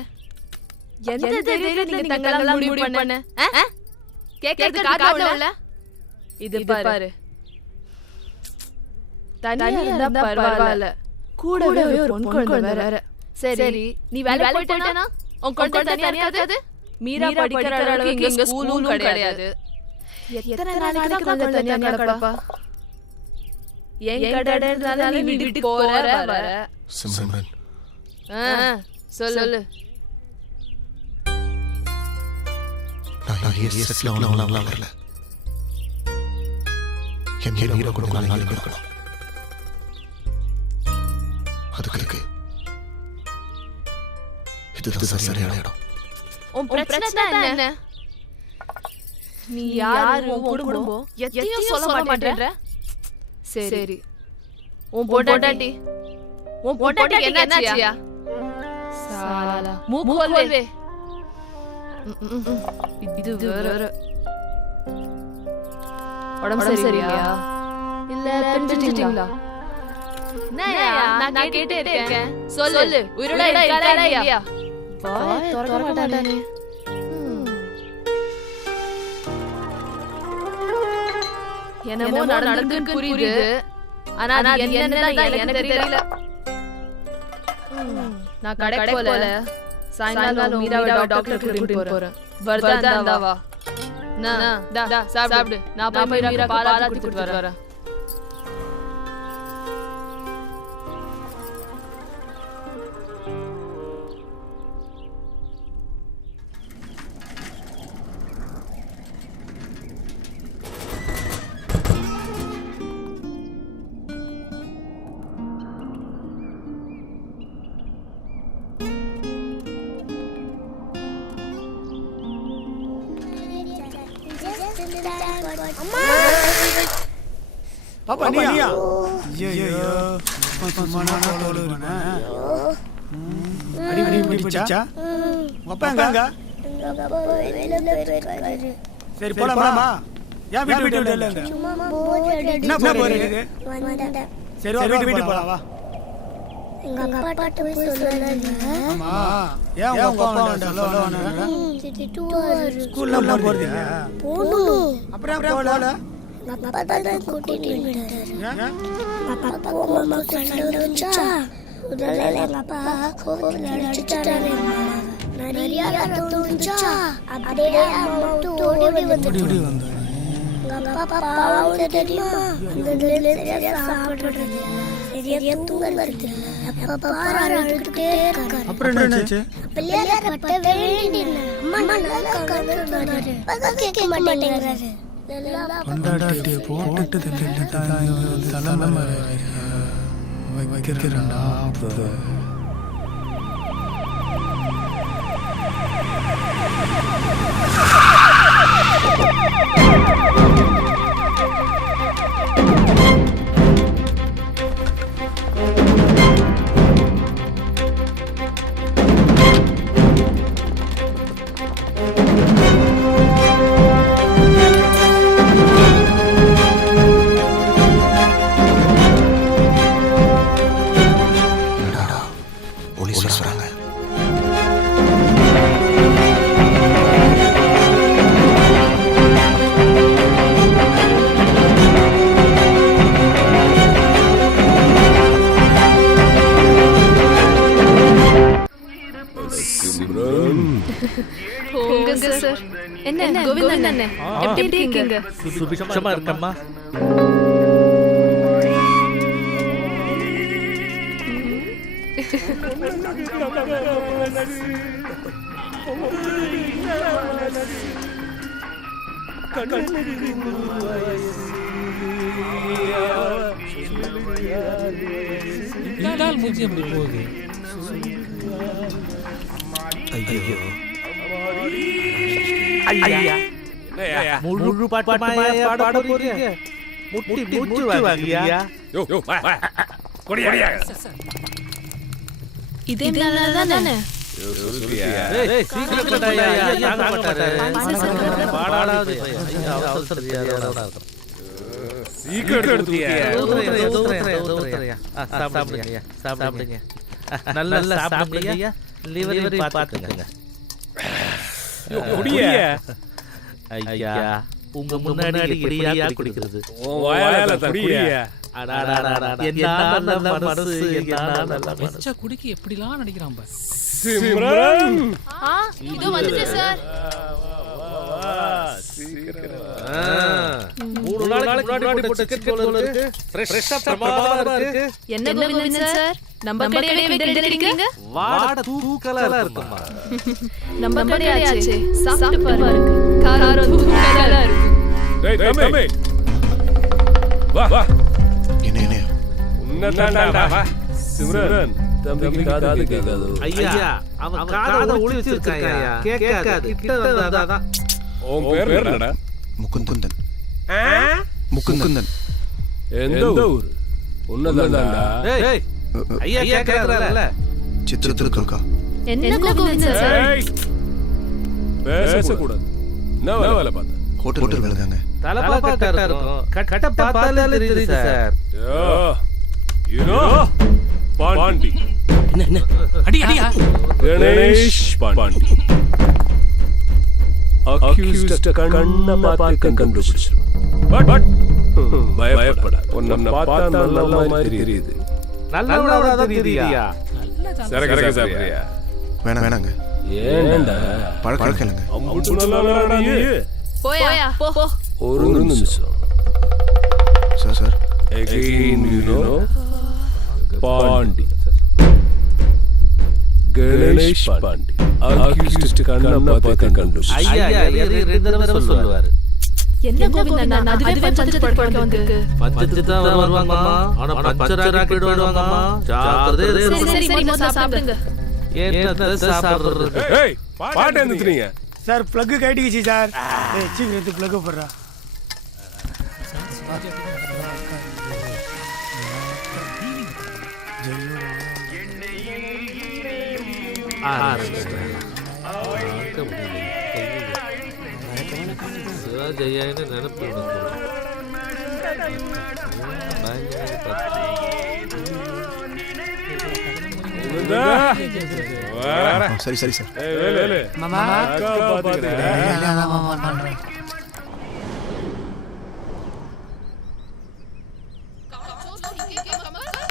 எந்த தைரியத்துல நீங்க தங்கலாம் முடிவு பண்ண? கேக்குறது காதுல இல்ல? இது பாரு. தனியா இருந்தா பரவாயில்ல. கூடவே ஒரு பொன் குழந்தை வேற. சரி நீ வேலை போயிட்டேனா உன் குழந்தை தனியா இருக்காது. மீரா படிக்கிற அளவுக்கு இங்க ஸ்கூலும் கிடையாது. எத்தனை நாளைக்கு குழந்தை தனியா கிடப்பா? என் கடனால நீ வீட்டுக்கு போற வர. சிம்ரன் சொல்லு. நான் செட்டில் ஆகலாம் வரல. என் ஹீரோ கூட நாளைக்கு கொடுக்கணும். அதுக்கு இது சரியான இடம். உன் பிரச்சனை என்ன? நீ யாரு, உன் குடும்பம் எதையும் சொல்ல மாட்டேன்ற. சரி உன் பொண்டாட்டி என்னாச்சியா? சாலா மூக்கோல்வே. இது வேற. உடம்பு சரியில்லையா இல்ல பிரிஞ்சிட்டீங்களா? நான் கேட்டே இருக்கேன். சொல்லு. உயிரோட இருக்காரா இல்லையா? வாய் திறக்க மாட்டானே. என்னமோ நடந்துன்னு புரியுது. ஆனா அது என்னன்னு எனக்கு தெரியல. நான் கடை போல சாயங்காலம் மீராவை டாக்டர் கூட்டிட்டு போறேன். வருதா வா. சாப்பிடு. நான் போய் மீரா பாலாத்தி கூட்டிட்டு வரேன். பாப்பா நீயா? ஐயோ சும்மானா போடுறேனா? அடி பிடிச்சா? அப்பா எங்க? சரி போலாமா? ஏன் வீட்டு விடல? என்ன போறீங்க? சரி வா வீட்டு போலாம் வா. எங்க அப்பா போய் சொல்லுங்க. ஆமா ஏன் உங்க அப்பா சொல்லுவாங்க? ஸ்கூல்ல போறீங்க? போணும். அப்புறம் போல அப்பா தான் கூட்டிட்டு வந்தாரு. அப்பா போமா கண்டுச்சா முதல்ல எங்க அப்பா கோவத்துல அடிச்சிட்டாரு. நிறைய தோணுச்சா அப்படியே அம்மா ஓடி வந்துட்டு எங்க அப்பா பாவம் தெரியுமா? சரியா சாப்பிடுறது சரியா தூங்குறது. அப்பா பாரு அழுதுட்டே இருக்காரு. அப்புறம் என்னாச்சு? பிள்ளையார பட்ட வேண்டின அம்மா நல்லா கண்டுறாரு. பகல் கேட்க மாட்டேங்கிறாரு. கொண்டாட்டிய போட்டுட்டு தலைமை வைக்கிறா. என்ன கோவிந்தன் அண்ணே எப்படி இருக்கீங்க? சுபிக்ஷமா இருக்கம்மா. நாள் மூஞ்சி எப்படி போகுது? ஐயோ ஐயா முழு பாட்டுமாயா பாட போறீங்க? முட்டி மூச்சு வாங்கியா? இதே நல்லா தானே? ஏய் சீக்கிரம் கட்டாயா தாங்க மாட்டாரு. பாடாடாது அவசரத்தியா இருக்கும். சீக்கிரம் எடுத்துக்கியா? தோத்துறியா? சாப்பிடுங்க. நல்லா சாப்பிடுங்க. லிவரி பாத்துங்க. ஐயா உங்க முன்னாடி எப்படியா குடிக்கிறது? வெச்ச குடிக்கு எப்படிலாம் நடிக்கிறான் பாரு. இதோ வந்துட்டேன் சார். 3 நாளைக்கு முன்னாடி போட்ட டிக்கெட் போல இருக்கு. ஃப்ரெஷ்ஷா பிரமாதமா இருக்கு. என்ன கோவிந்தன் சார், நம்ம கடையவே கிண்டடிக்கிறீங்க? வாட தூக்கலா இருக்குமா? நம்ம கடையாச்சே, சாப்பிட்டு பாருங்க. காரம் தூக்கலா இருக்கு. டேய் தம்பி, வா என்ன என்ன உன்னதாண்டா வா. சிம்ரன் தம்பிக்கு காது கேட்காது. ஐயா அவன் காதை ஒளி வச்சிருக்காயா? கேட்காது. கிட்ட வந்தாதான். உன் பேர் என்னடா? முகுந்தன். முகுந்தன். எந்த ஊர்? உன்னதாண்டா. ஏய் ஐயா கேக்குறாருல. சித்திரத்துக்கா. என்ன கோவிந்தன் சார்? பேசக்கூடாது. என்ன வேலை பார்த்த? ஹோட்டல் வேலை தாங்க. தலப்பா கட்டா இருக்கும். கட்ட பார்த்தாலே தெரியுது சார். யூனோ பாண்டி. என்ன அடியா? கணேஷ் பாண்டி. அக்யூஸ்ட் கண்ண பார்த்து கண்டுபிடிச்சு. பட் பயப்பட. உன்னை பார்த்தா நல்ல மாதிரி தெரியுது. நல்லவனா தான் தெரியுதியா? சரக்கு சாப்பிடுறியா? வேணாங்க. ஏன்டா பழக்கலங்க. அம்புட்டு நல்லவனா நீ? போயா போ. ஒரு நிமிஷம். Sir Again, you know, Pandi. Ganesh Pandi. Accused கண்ண பார்த்து கண்டுபிடிச்சு. ஐயா ரெண்டு தடவை சொல்லுவாரு. என்ன கோவிந்தன், அதுவே பஞ்சத்துக்கு படுக்க வந்திருக்கு. பஞ்சத்துக்கு தான் வருவாங்கம்மா. ஆனா பஞ்சரா கிடுவாங்கம்மா. ஜாக்கிரதை. சரி முதல்ல சாப்பிடுங்க. ஏன்டா சாப்பிடுறது? ஏய் பாட்டு நிறுத்துறீங்க. Sir பிளக்கு கட்டிக்கிச்சு sir. சீக்கிரம் எடுத்து பிளக்கு போடுறா. ஜெயான்னு நினைப்பு. சரி சார். மாமா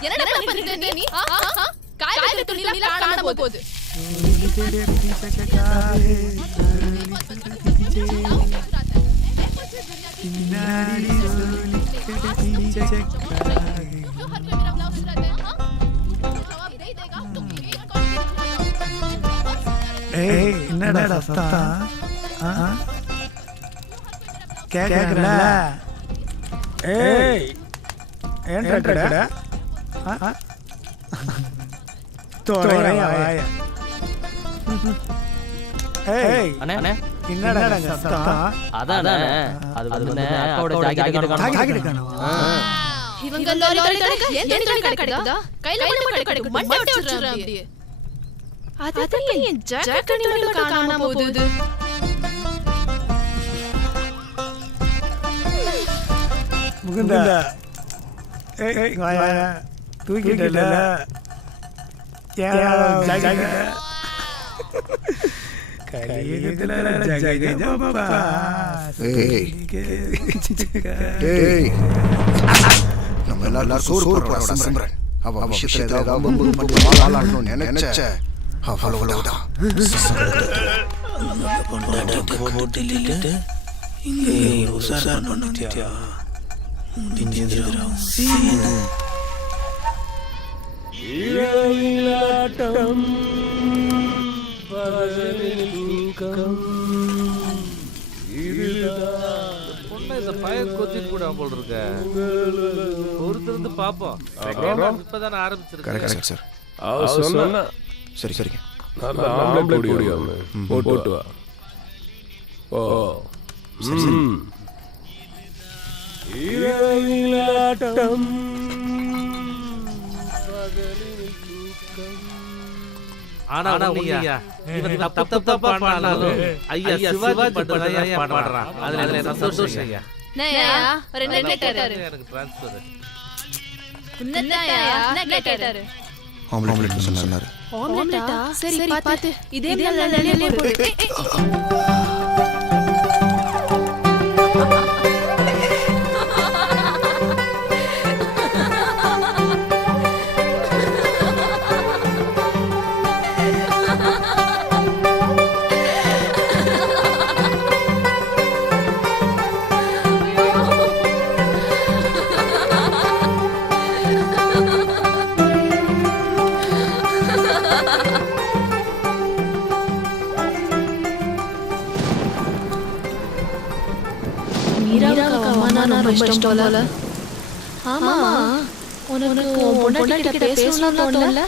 என்னடா பண்ணிட்டு நீ? காய்கறி துணிலாம் காணாம போகுது. என்னடா சத்தம்? கேக்குறல? ஏய் ஏன்டா தோரையா வாயா. ஏய் அண்ணே என்னடா சத்தம்? அதானே அது வந்து அக்காவோட ஜாக்கெட் காணவா? இவங்க லாரி தடக்க எந்த கடை கடக்குதா? கையில மட்டும் கடக்கு மண்டை வச்சிரறான் அப்படியே. அது என் ஜாக்கெட் மட்டும் காணாம போகுது. முகுந்தா ஏய் வாயா தூக்கிட்டல. ஏடா ஜாக்கெட் கலியத்துல ஜாக்கெட் பாப்பா. ஏய் நம்ம எல்லாரும் சோறு போடுறோம் சிம்ரன். அவ விஷயத்துல ஏதாவது பம்பு பண்ணி வாழாளணும்னு நினைச்ச அவ்வளவுதான். போட்டுட்டு இங்கே உசார் பண்ணிட்டியா? முடிஞ்சிரும். இரவிலாட்டம் பகலில் தூக்கம். பொண்ணை இந்த பையன் கொத்திட்டு கூட போல் இருக்க. பொறுத்திருந்து பாப்போம். இப்பதானே ஆரம்பிச்சிருக்கேன் சார். சொன்னா சரிங்க. நல்ல ஆம்லெட் போடுவாங்க. போட்டு வா. ஓ சரி. இரவிலாட்டம் பகலில் தூக்கம். ஆனா உண்மையா இவன் தப்பா பாடினாலும் ஐயா சிவாஜி பாடுறதையா பாடுறான். அதுல சந்தோஷம் ஐயா. நயா ஒரு என்ன கேட்டாரு? எனக்கு ட்ரான்ஸ்ஃபர். உன்னதாயா என்ன கேட்டாரு? ஆம்லெட் சொன்னாரு. ஆம்லெட்டா? சரி பாத்து. இதே நல்ல போடு. மீராவுக்கு அம்மானா ரொம்ப இஷ்டம் போல. ஆமா, உனக்கு உன் பொண்டாட்டி கிட்ட பேசணும்னு தோணல?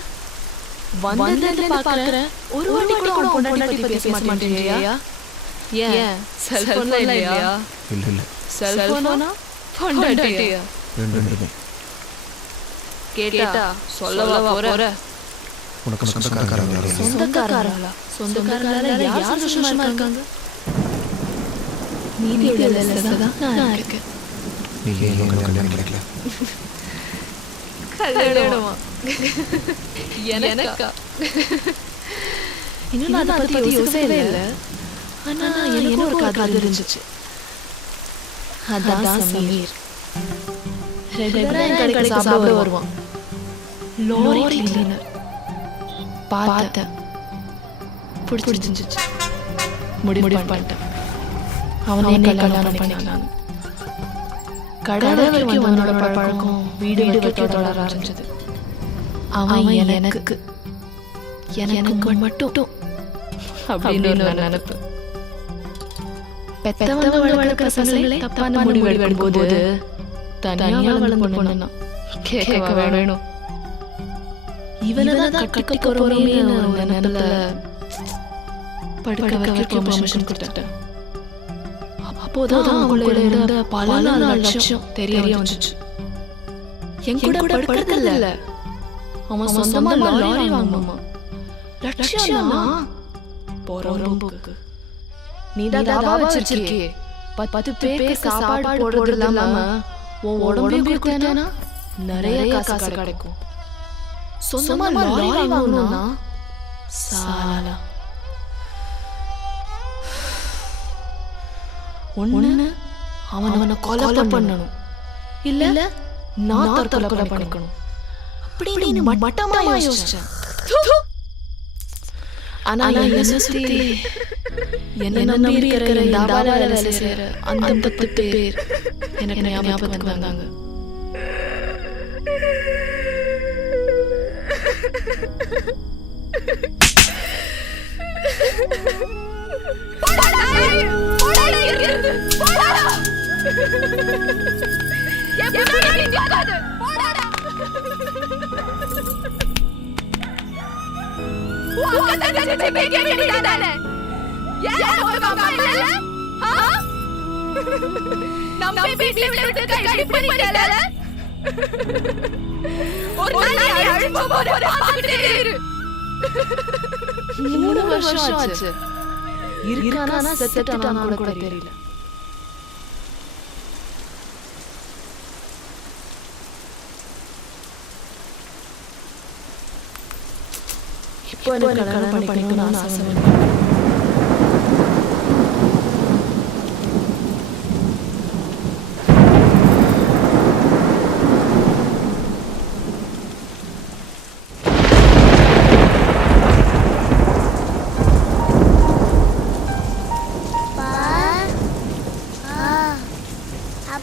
வந்ததுல பாக்குறேன், ஒரு வாட்டி கூட உன் பொண்டாட்டி பத்தி பேச மாட்டேங்கிறியா? ஏன் செல்போன்ல இல்லையா? இல்ல செல்போனா பொண்டாட்டியா? ரெண்டுமே. கேட்டா சொல்லவா போற? உனக்கு சொந்தக்காரங்களா? சொந்தக்காரங்களா யார் சந்தோஷமா இருக்காங்க? நீதி உள்ளதுல நான் இருக்கேன். நீ ஏன் கல்யாணம் கிடைக்கல? கல்யாணமா? எனக்கா? இன்னும் நான் அதை பத்தி யோசிக்கவே இல்லை. ஆனா எனக்கு ஒரு காதல் இருந்துச்சு. அதான் சமீர். ரெகுலரா என் கடைக்கு சாப்பிட வருவான். Lorry cleaner. பார்த்தேன், பிடிச்சிருந்துச்சு. முடிவு பண்ணிட்டேன். அவனே கல்யாணம் பண்ணிக்கலாம். கடை வரைக்கும் வந்தோட பழக்கம் வீடு வைக்க தொடர ஆரம்பிச்சது. அவன் எனக்கு மட்டும் அப்படின்னு ஒரு நினைப்பு. பெத்தவங்க வளர்க்க பசங்களே தப்பான முடிவு எடுக்கும் போது தனியா வளர்ந்து பொண்ணுன்னா கேட்க வேணும். இவனதான் கட்டிக்க போறோமேன்னு நினைப்புல படுக்க வைக்க பெர்மிஷன் கொடுத்துட்டேன். அப்போதான் அவங்களோட இருந்த பல நாள் லட்சியம் தெரிய வந்துச்சு. என் கூட படுக்கிறது இல்ல, அவன் சொந்தமா லாரி வாங்கணுமா. லட்சியம்னா போறோம்புக்கு. நீ தாபா வச்சிருக்கியே, 10 பேருக்கு சாப்பாடு போடுறது இல்லாம உன் உடம்பையும் கொடுத்தேனா நிறைய காசு கிடைக்கும். சொந்தமா லாரி வாங்கணும்னா சாலா. ஒண்ணு அவனை கொலை பண்ணணும், இல்ல நான் தற்கொலை பண்ணிக்கணும் அப்படின்னு மட்டமா யோசிச்சேன். ஆனா என்ன சுத்தி என்ன நம்பி இருக்கிற இந்த தாபால வேலை செய்யற அந்த 10 பேர் எனக்கு ஞாபகம் வந்தாங்க. மூணு வருஷம் ஆச்சு. இருக்கானா செத்துட்டானா கூட தெரியல. இப்போ எனக்கு கல்யாணம் பண்ணிக்கணும்னு ஆசை வந்து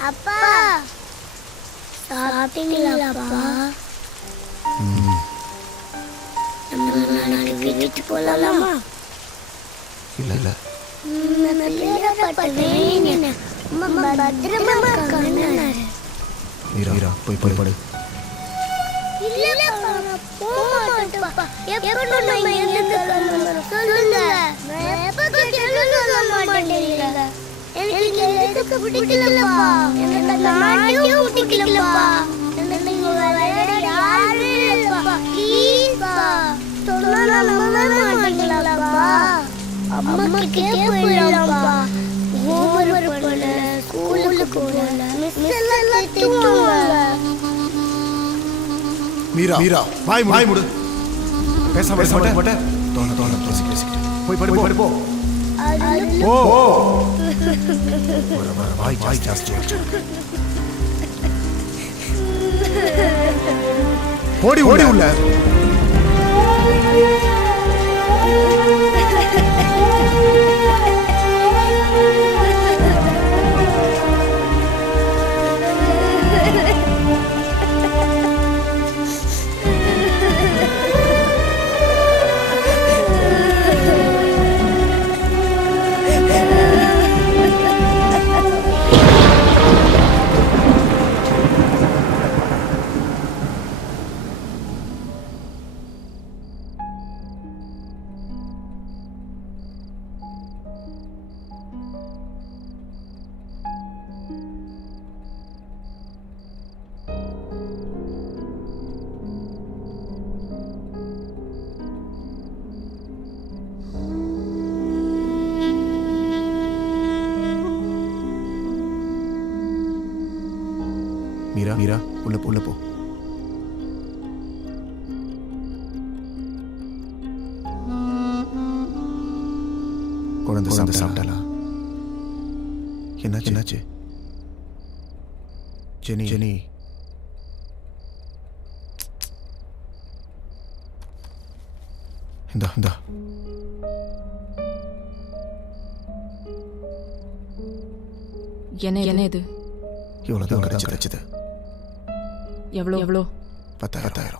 அப்பா சாப்பிட்டீங்களாப்பா? வீட்டுக்கு போலாமா? இல்ல மீரா போய் படு. மீரா வாய் மூடு. பேச மாட்டேன். தோண பேசிக்கிட்டு போய் படு போ. வர வாய் ஜாஸ்தி ஓடி உள்ள. மீரா மீரா உள்ள போ, உள்ள போ. குழந்தை சாப்பிட்டாளா? என்னாச்சு என்னாச்சு? ஜெனி ஜெனி இந்தா இந்தா. என்ன இது? இவ்வளோதான் கிடைச்சது. எவ்வளோ? 10,000.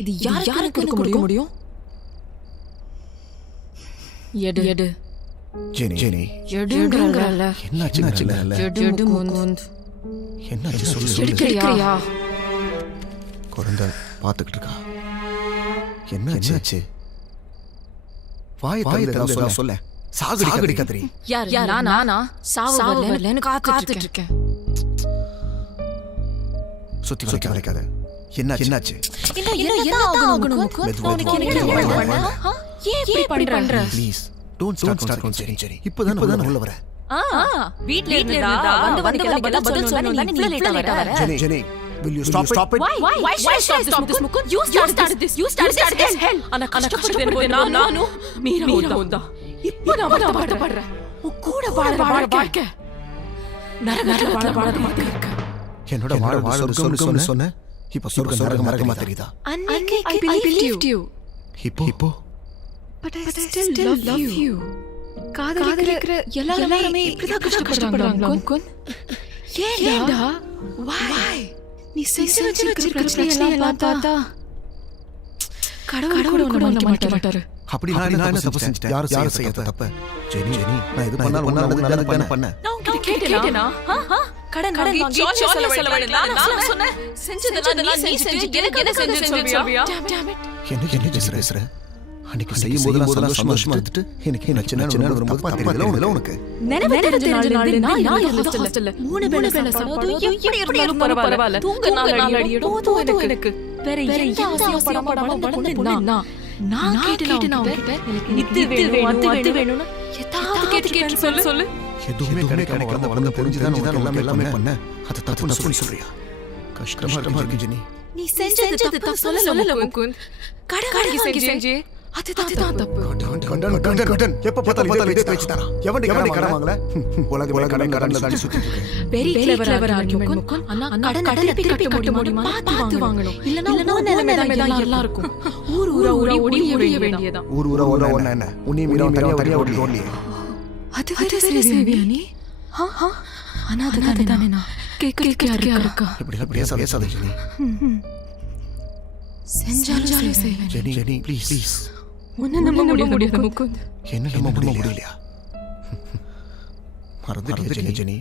இது யாருக்கு கொடுக்க முடியும்? எடு ஜெனி ஜெனி எடுங்கறல. என்னாச்சு? எடு முகுந்த். என்னாச்சு சொல்லு. எடுக்கறியா? குழந்தை பார்த்துக்கிட்டு இருக்கா. என்னாச்சு? வாய் திறந்து சொல்ல. சாகடி கத்திரி. யார்? நானா? சாவு வரலன்னு காத்துட்டு இருக்கேன். சுத்தி வளைக்காத. என்னாச்சு? என்ன ஆகணும் முகுந்த்? உனக்கு என்ன ஏன் இப்படி பண்ற? Please don't start Jenny. இப்போதான் உள்ள வரேன். வீட்ல இருந்தா வந்து பதில் சொன்னா நீ இவ்ளோ லேட்டா வர. Jenny will you stop it? Why should I stop this Mukund? You started this. You started this. Hell. ana கஷ்டப்பட்டு நானு மீரா வந்தா. இப்போ நான் பாடுறேன். உன் கூட வாழ வாழ்க்கை. நரக வாழ்க்கை. என்னோட வாழ சொர்க்கம்னு சொன்ன. இப்போ சொர்க்கம் நரகமா தெரியுதா? அன்னைக்கு I believed you. இப்போ But I still love you. காதலிக்கிற எல்லாருமே இப்படிதான் கஷ்டப்படுறாங்க முகுந்த். ஏன்டா? Why? நீ செஞ்சு வச்சிருக்கிற பிரச்சனை எல்லாம் பார்த்தா கடவுள் கூட மன்னிக்க மாட்டாரு. அப்படி நான் என்ன தப்பு செஞ்சிட்டேன்? யார் செய்ய தப்பு? ஜெனி நான் இது பண்ணாலும் பண்ணேன். நான் உன்கிட்ட கேட்டேனா? கடன் வாங்கி சாக்லேட் செலவழினா நான் சொன்னேன். செஞ்சதெல்லாம் நீ செஞ்சு எனக்கு என்ன செஞ்சு சொல்றியா? என்ன பேசுற? அன்னைக்கு செய்யும் போதெல்லாம் சந்தோஷமா இருந்துட்டு எனக்கு சின்ன வரும்போது தப்பா தெரியல உனக்கு. நினைவு தெரிஞ்ச நாள் நான் ஹாஸ்டல்ல 3 வேளை சாப்பாடு எப்படி இருந்தாலும் பரவாயில்லை. தூங்க நாள் அடியடும் எனக்கு. வேற எந்த அவசியம் படாம நான் கேட்டேன் உன்கிட்ட. நித்து வேணும் ஏதாவது கேட்டு சொல்லு. எதுவுமே கிடைக்காம வளர்ந்த புரிஞ்சுதான் எல்லாமே பண்ண. அது தப்புன்னு சொல்றியா? கஷ்டமா இருக்கு ஜெனி. நீ செஞ்சது தப்பு சொல்லல முகுந்த். கடன் செஞ்சே அதுதான் தப்பு. கடன் எப்ப பார்த்தாலும் இதே பேச்சு தானா? எவன்டி கடன் வாங்கல? உலக கடன்ல தாடி சுத்திட்டு இருக்கு. Very clever argument Mukund. அண்ணா கடன் திருப்பி கட்ட முடியுமா? பார்த்து வாங்கணும். இல்லனா நிலைமை தான் நல்லா இருக்கும். ஊரா ஓடிய வேண்டியதா. ஊரா ஓட என்ன? உன்னை மீறா தனியா ஓடலையே. அது சரி நீ அனாதை தானே. நான் கேட்க இருக்கா? இப்படி பேசாத ஜெனி. செஞ்சாலும் செய்வேன். Jenny please. உன்னை நம்ப முடியாது முகுந்த். என்ன நம்ப முடியலையா? மறந்துட்டியா ஜெனி?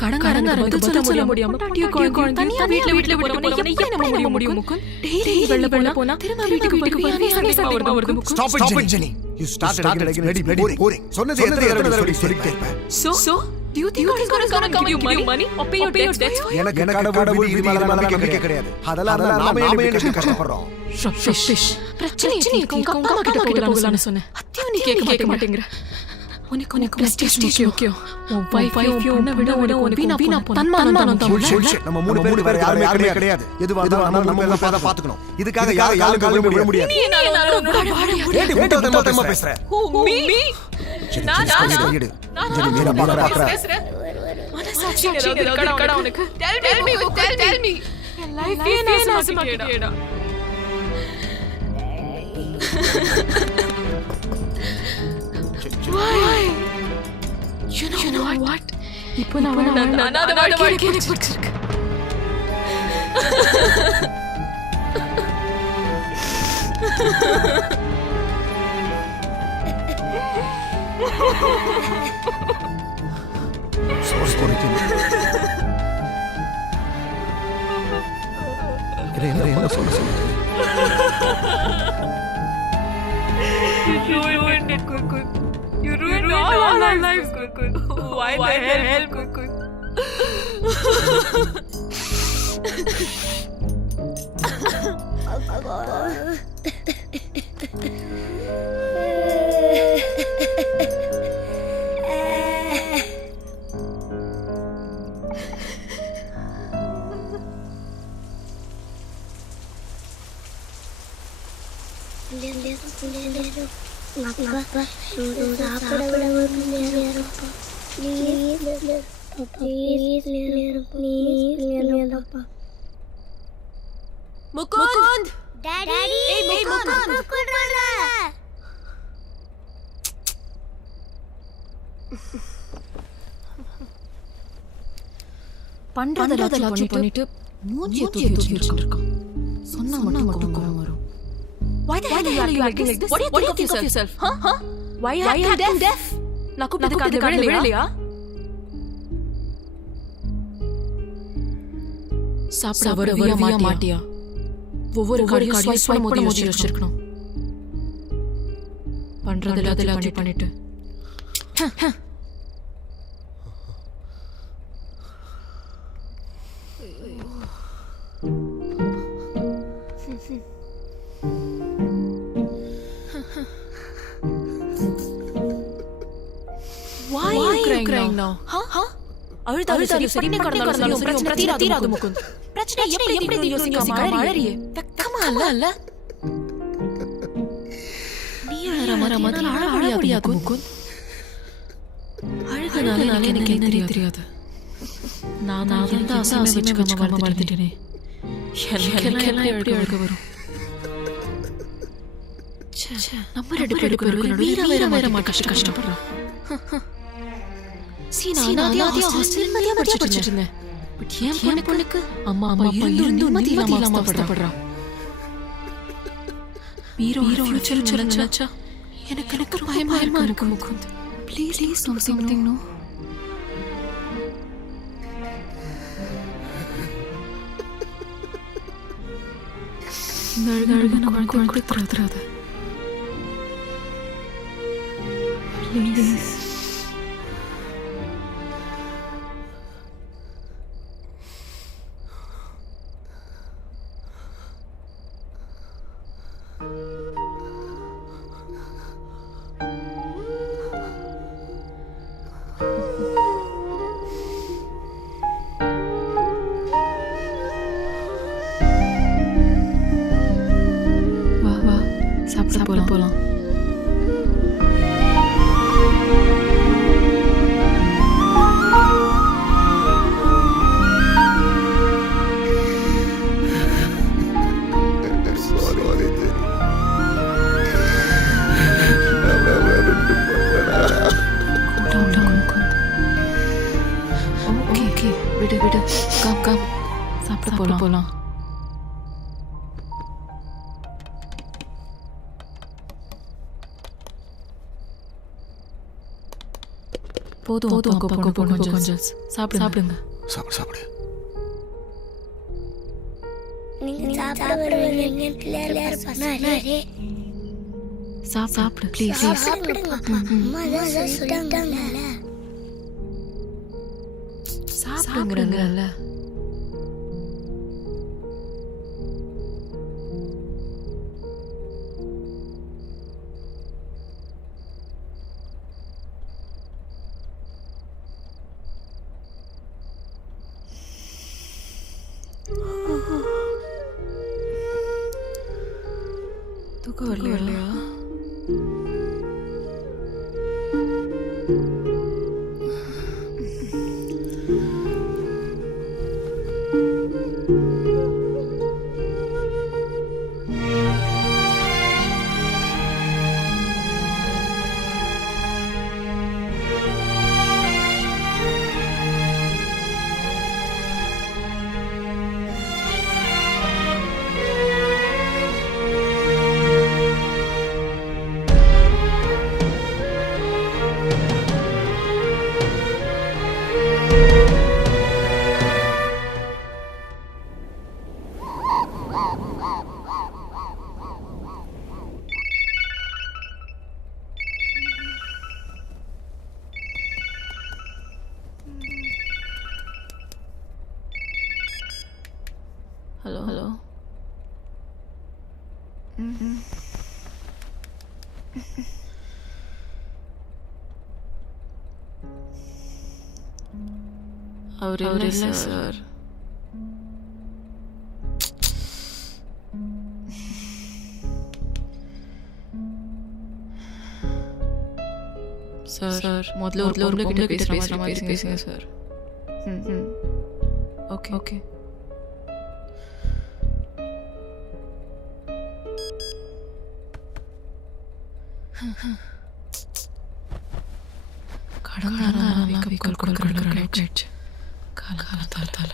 கடன்காரங்க பதில் சொல்ல முடியாம குழந்தை தனியா வீட்ல போறவனை எப்படி நம்ப முடியும் முகுந்த்? டெய்லி வெளில போனா திரும்ப வீட்டுக்கு வரவே வருது Mukund. Stop it Jenny. You started again ready boring. சொன்னது எத்தனை தடவை சொல்லி கேட்பேன். So do you think he's gonna come and give you money or pay your debts? எனக்கு கடவுள் இது மேல நம்பிக்கை கிடையாது. அதெல்லாம் நாம என்ன கஷ்டப்படுறோம். ஃபிஷ் பிரச்சனை உங்க அம்மா கிட்ட போகலாம்னு சொன்னேன். அத்தியும் நீ கேட்க மாட்டேங்கற. உனக்கு பிரஸ்டீஜ் முக்கியம். உன் வைஃபையும் உன்னை விட உனக்கு வீணா தன்மானம் தான். நம்ம மூணு பேர் யாருமே கிடையாது. எதுவா இருந்தாலும் நம்ம எல்லாம் பாத்துக்கணும். இதுக்காக யாரும் கால முடியாது. நீ என்ன பேசுற? மீ ஜெனி மீரா பாக்குற. மனசாட்சி இருக்கடா உனக்கு. Tell me. என் லைஃபே நாசமாக்கிட்டேடா. Why? You know what? இப்போ நான் அனாதை வாழ்க்கை பிடிச்சிருக்கு. சோர்ஸ் போறீங்க. என்ன சொல்ல. You ruined all our lives, Kukun. Why the hell, Kukun? Mukund daddy பண்றதெல்லாம் பண்ணிட்டு மூஞ்சிய தூக்கி வச்சிருக்கான். சொன்னா மட்டும் கோவம் வரும். Why the hell are you acting like this? What do you think of yourself? Huh? Why are you acting deaf? நான் கூப்பிட்டதுக்கு விழலையா? சாப்பிட வருவியா மாட்டியா? ஒவ்வொரு கார்டையும் ஸ்வைப் பண்ணி வச்சிருக்கணும். பண்றதெல்லாம் பண்ணிட்டு Why are you crying now? அழுதாலும் சரி பட்டினி கடந்தாலும் சரி பிரச்சனை தீராது முகுந்த். பிரச்சனை எப்படி யோசிக்காம அழறியே? வெக்கமா இல்ல? நீ அழற மாதிரி அழ முடியாது முகுந்த். அழுகனால எனக்கு என்ன தெரியாது. நான் தான் அசாமி வச்சுக்காம மறந்துட்டேனே. எல்லாம் எப்படி அழுக வரும்? நம்ம ரெண்டு பேருக்கு வேற கஷ்டப்படுறோம். நான் ஹாஸ்டல்ல படிச்சிட்டு இருந்தேன். பட் ஏன் பொண்ணுக்கு அம்மா இருந்தும் நிம்மதி இல்லாம படுறா. வீரோ ஃபியூச்சர் நினைச்சா எனக்கு பயமா இருக்கு முகுந்த். Please something no. நான் குழந்தை தராத. ப்ளீஸ். சாப்பிட போலாம். ஓகே விடு கம் சாப்பிட போலாம். போதும் கொஞ்சம் சாப்பிடுங்க. சாப்பிடு. நீங்க சாப்பிட வருவீங்க பிள்ளையார் சொன்னாரே. சாப்பிடு ப்ளீஸ். சாப்பிடுங்கப்பா. அம்மா தான் சொல்லிட்டாங்கல. சாப்பிடுங்கல. தூக்கம் வரலையா? ஹலோ. அவர் இல்லை சார். சார் முதல்ல ஒரு பொம்பளை கிட்ட பேசுற மாதிரி பேசுங்க சார். Okay okay. கடங்காரன் கால் கொடுக்குறாங்க. கால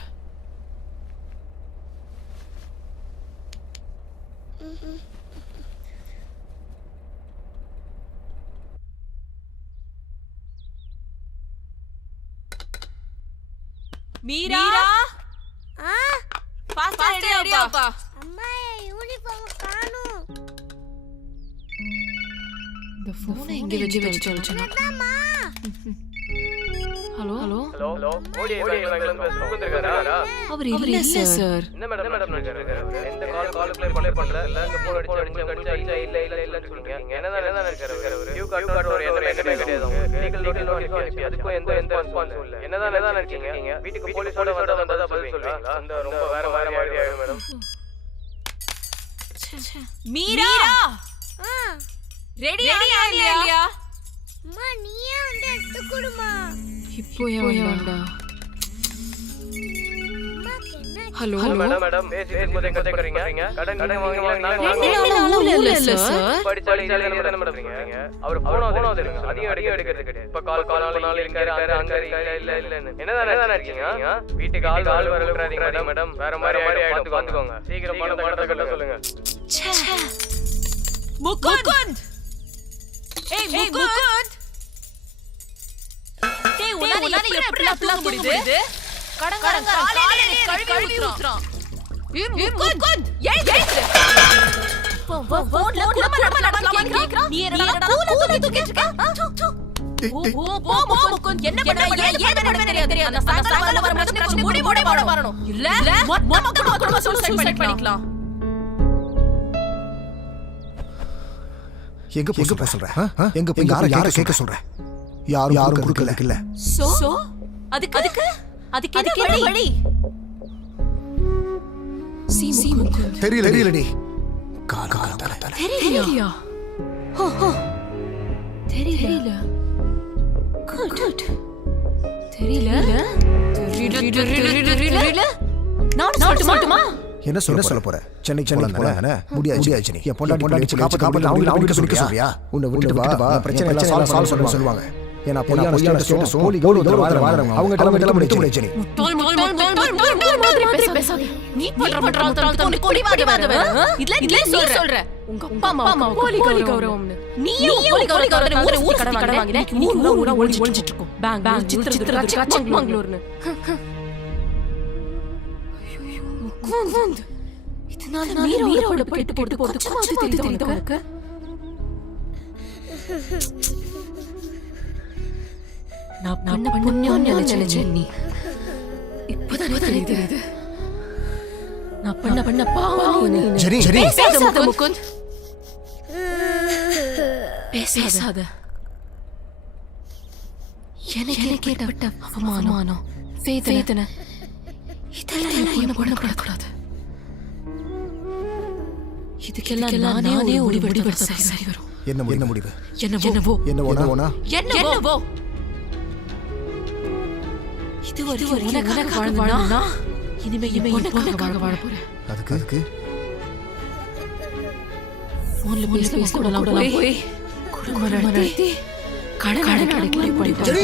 மீரா ஃபாஸ்டா ரெடி ஆப்பா. அம்மா யூனிஃபார்ம் காணோம். இந்த போனை எங்க வச்சு சொல்லுங்க. ஹலோ ஹலோ ஹலோ ஓடி வந்திருக்காரா? அவர் இல்ல சார். என்ன மேடம் இருக்காரு? எந்த கால் ப்ளே பண்ற இல்ல இங்க போன் அடிச்சு இல்ல சொல்றீங்க. என்னதான் இருக்காரு அவரு? டியூ கார்டு ஒரு எதுமே கிடையாது உங்களுக்கு. லீகல் நோட்டீஸ் அதுக்கு எந்த ரெஸ்பான்ஸ் இல்ல. என்னதான் இருக்கீங்க? வீட்டுக்கு போலீஸோட வந்தா பதில் சொல்றீங்களா? அந்த ரொம்ப வேற மாதிரி ஆயிடும் மேடம். மீரா ரெடி ஆகலையா? அம்மா நீயே வந்து எடுத்து கொடுமா. இப்போ ஏன்டா? ஹலோ மேடம் பேசிட்டு இருக்கும்போது எங்க கேக்குறீங்க? கடன் வாங்குறீங்க. நான் இல்ல சார். படிச்சாலே என்ன மேடம் இருக்கீங்க? அவர் போன் எடுங்க. அதிகம் எடுக்கிறது கிடையாது. இப்ப கால் இருக்காரு அங்க இல்ல. என்னதான் இருக்கீங்க? வீட்டுக்கு ஆள் வரலங்கறீங்க மேடம். வேற மாதிரி பாத்துக்கோங்க. சீக்கிரம் பணத்தை கட்ட சொல்லுங்க. முகுந்த் ஏய் முகுந்த் டேய் உன்னால எப்படி தூங்க முடியுது? கடங்காரன் காலையில கழுவி ஊத்துறான். ஏய் முகுந்த் ஏய் போன்ல குடும்ப நடக்கலாம்னு கேக்குறான். நீ என்னடா கூல தூக்கிட்டு இருக்க? போ முகுந்த் என்ன பண்ற? ஏன் தெரியாது. அந்த சாகல வர பிரச்சனை முடிவோட வரணும். இல்ல மொத்தமா சூசைட் பண்ணிக்கலாம். எங்க போய் சொல்ற? எங்க போய் யாரை கேட்க சொல்ற? யாரும் கொடுக்கல. சோ அதுக்கு என்ன வழி? தெரியலடி. தெரியலையா? தெரியல. குட். தெரியல. நான் சொல்லட்டுமா? என்ன சொல்ல போற? சென்னைக்கு போறானே முடியாது நீ என் பொண்டாட்டி காப்பாத்து அவங்க சொல்றியா? உன்னை விட்டுட்டு வா பிரச்சனை எல்லாம் சால்வ் சொல்லுவாங்க. ஏன்னா பொய்யான ஸ்டேட்டஸ் போலி கௌரவத்துல வாழ்றவங்க அவங்க கிளம்ப முடியாது நீ. மாதிரி பேசாதே. நீ பண்ற உனக்கு குடிவாதவ. இல்ல நீ சொல்ற. உங்க அப்பா அம்மா போலி கௌரவம்னு. நீயும் போலி கௌரவம்னு ஊர் கடன் வாங்கினே. நீ ஊரா ஒளிஞ்சிட்டு இருக்கோம். பேங்க் சித்திரதுர்கா சிக்மங்களூர்னு. இதனால மீரோட போட்டு கொஞ்சமாவது தெரியுது உனக்கு? நான் புண்ணியம் நினைச்சேன் நீ. இப்போதான் தெரியுது. நான் பண்ண பாவம். சரி பேசாத முகுந்த். பேசாத. எனக்கு கேட்ட அவமானம் வேதனை இதெல்லாம் என்ன பண்ணக்கூடாது. இதுக்கெல்லாம் நானே முடிவு சரி வரும். என்ன முடிவு? என்னவோ இது ஒரு உனக்காக வாழணும்னா இனிமே உனக்காக வாழ போறேன். அதுக்கு போன்ல பேச கூட போய் குடும்ப நடத்தி கடன் படிப்போம். சரி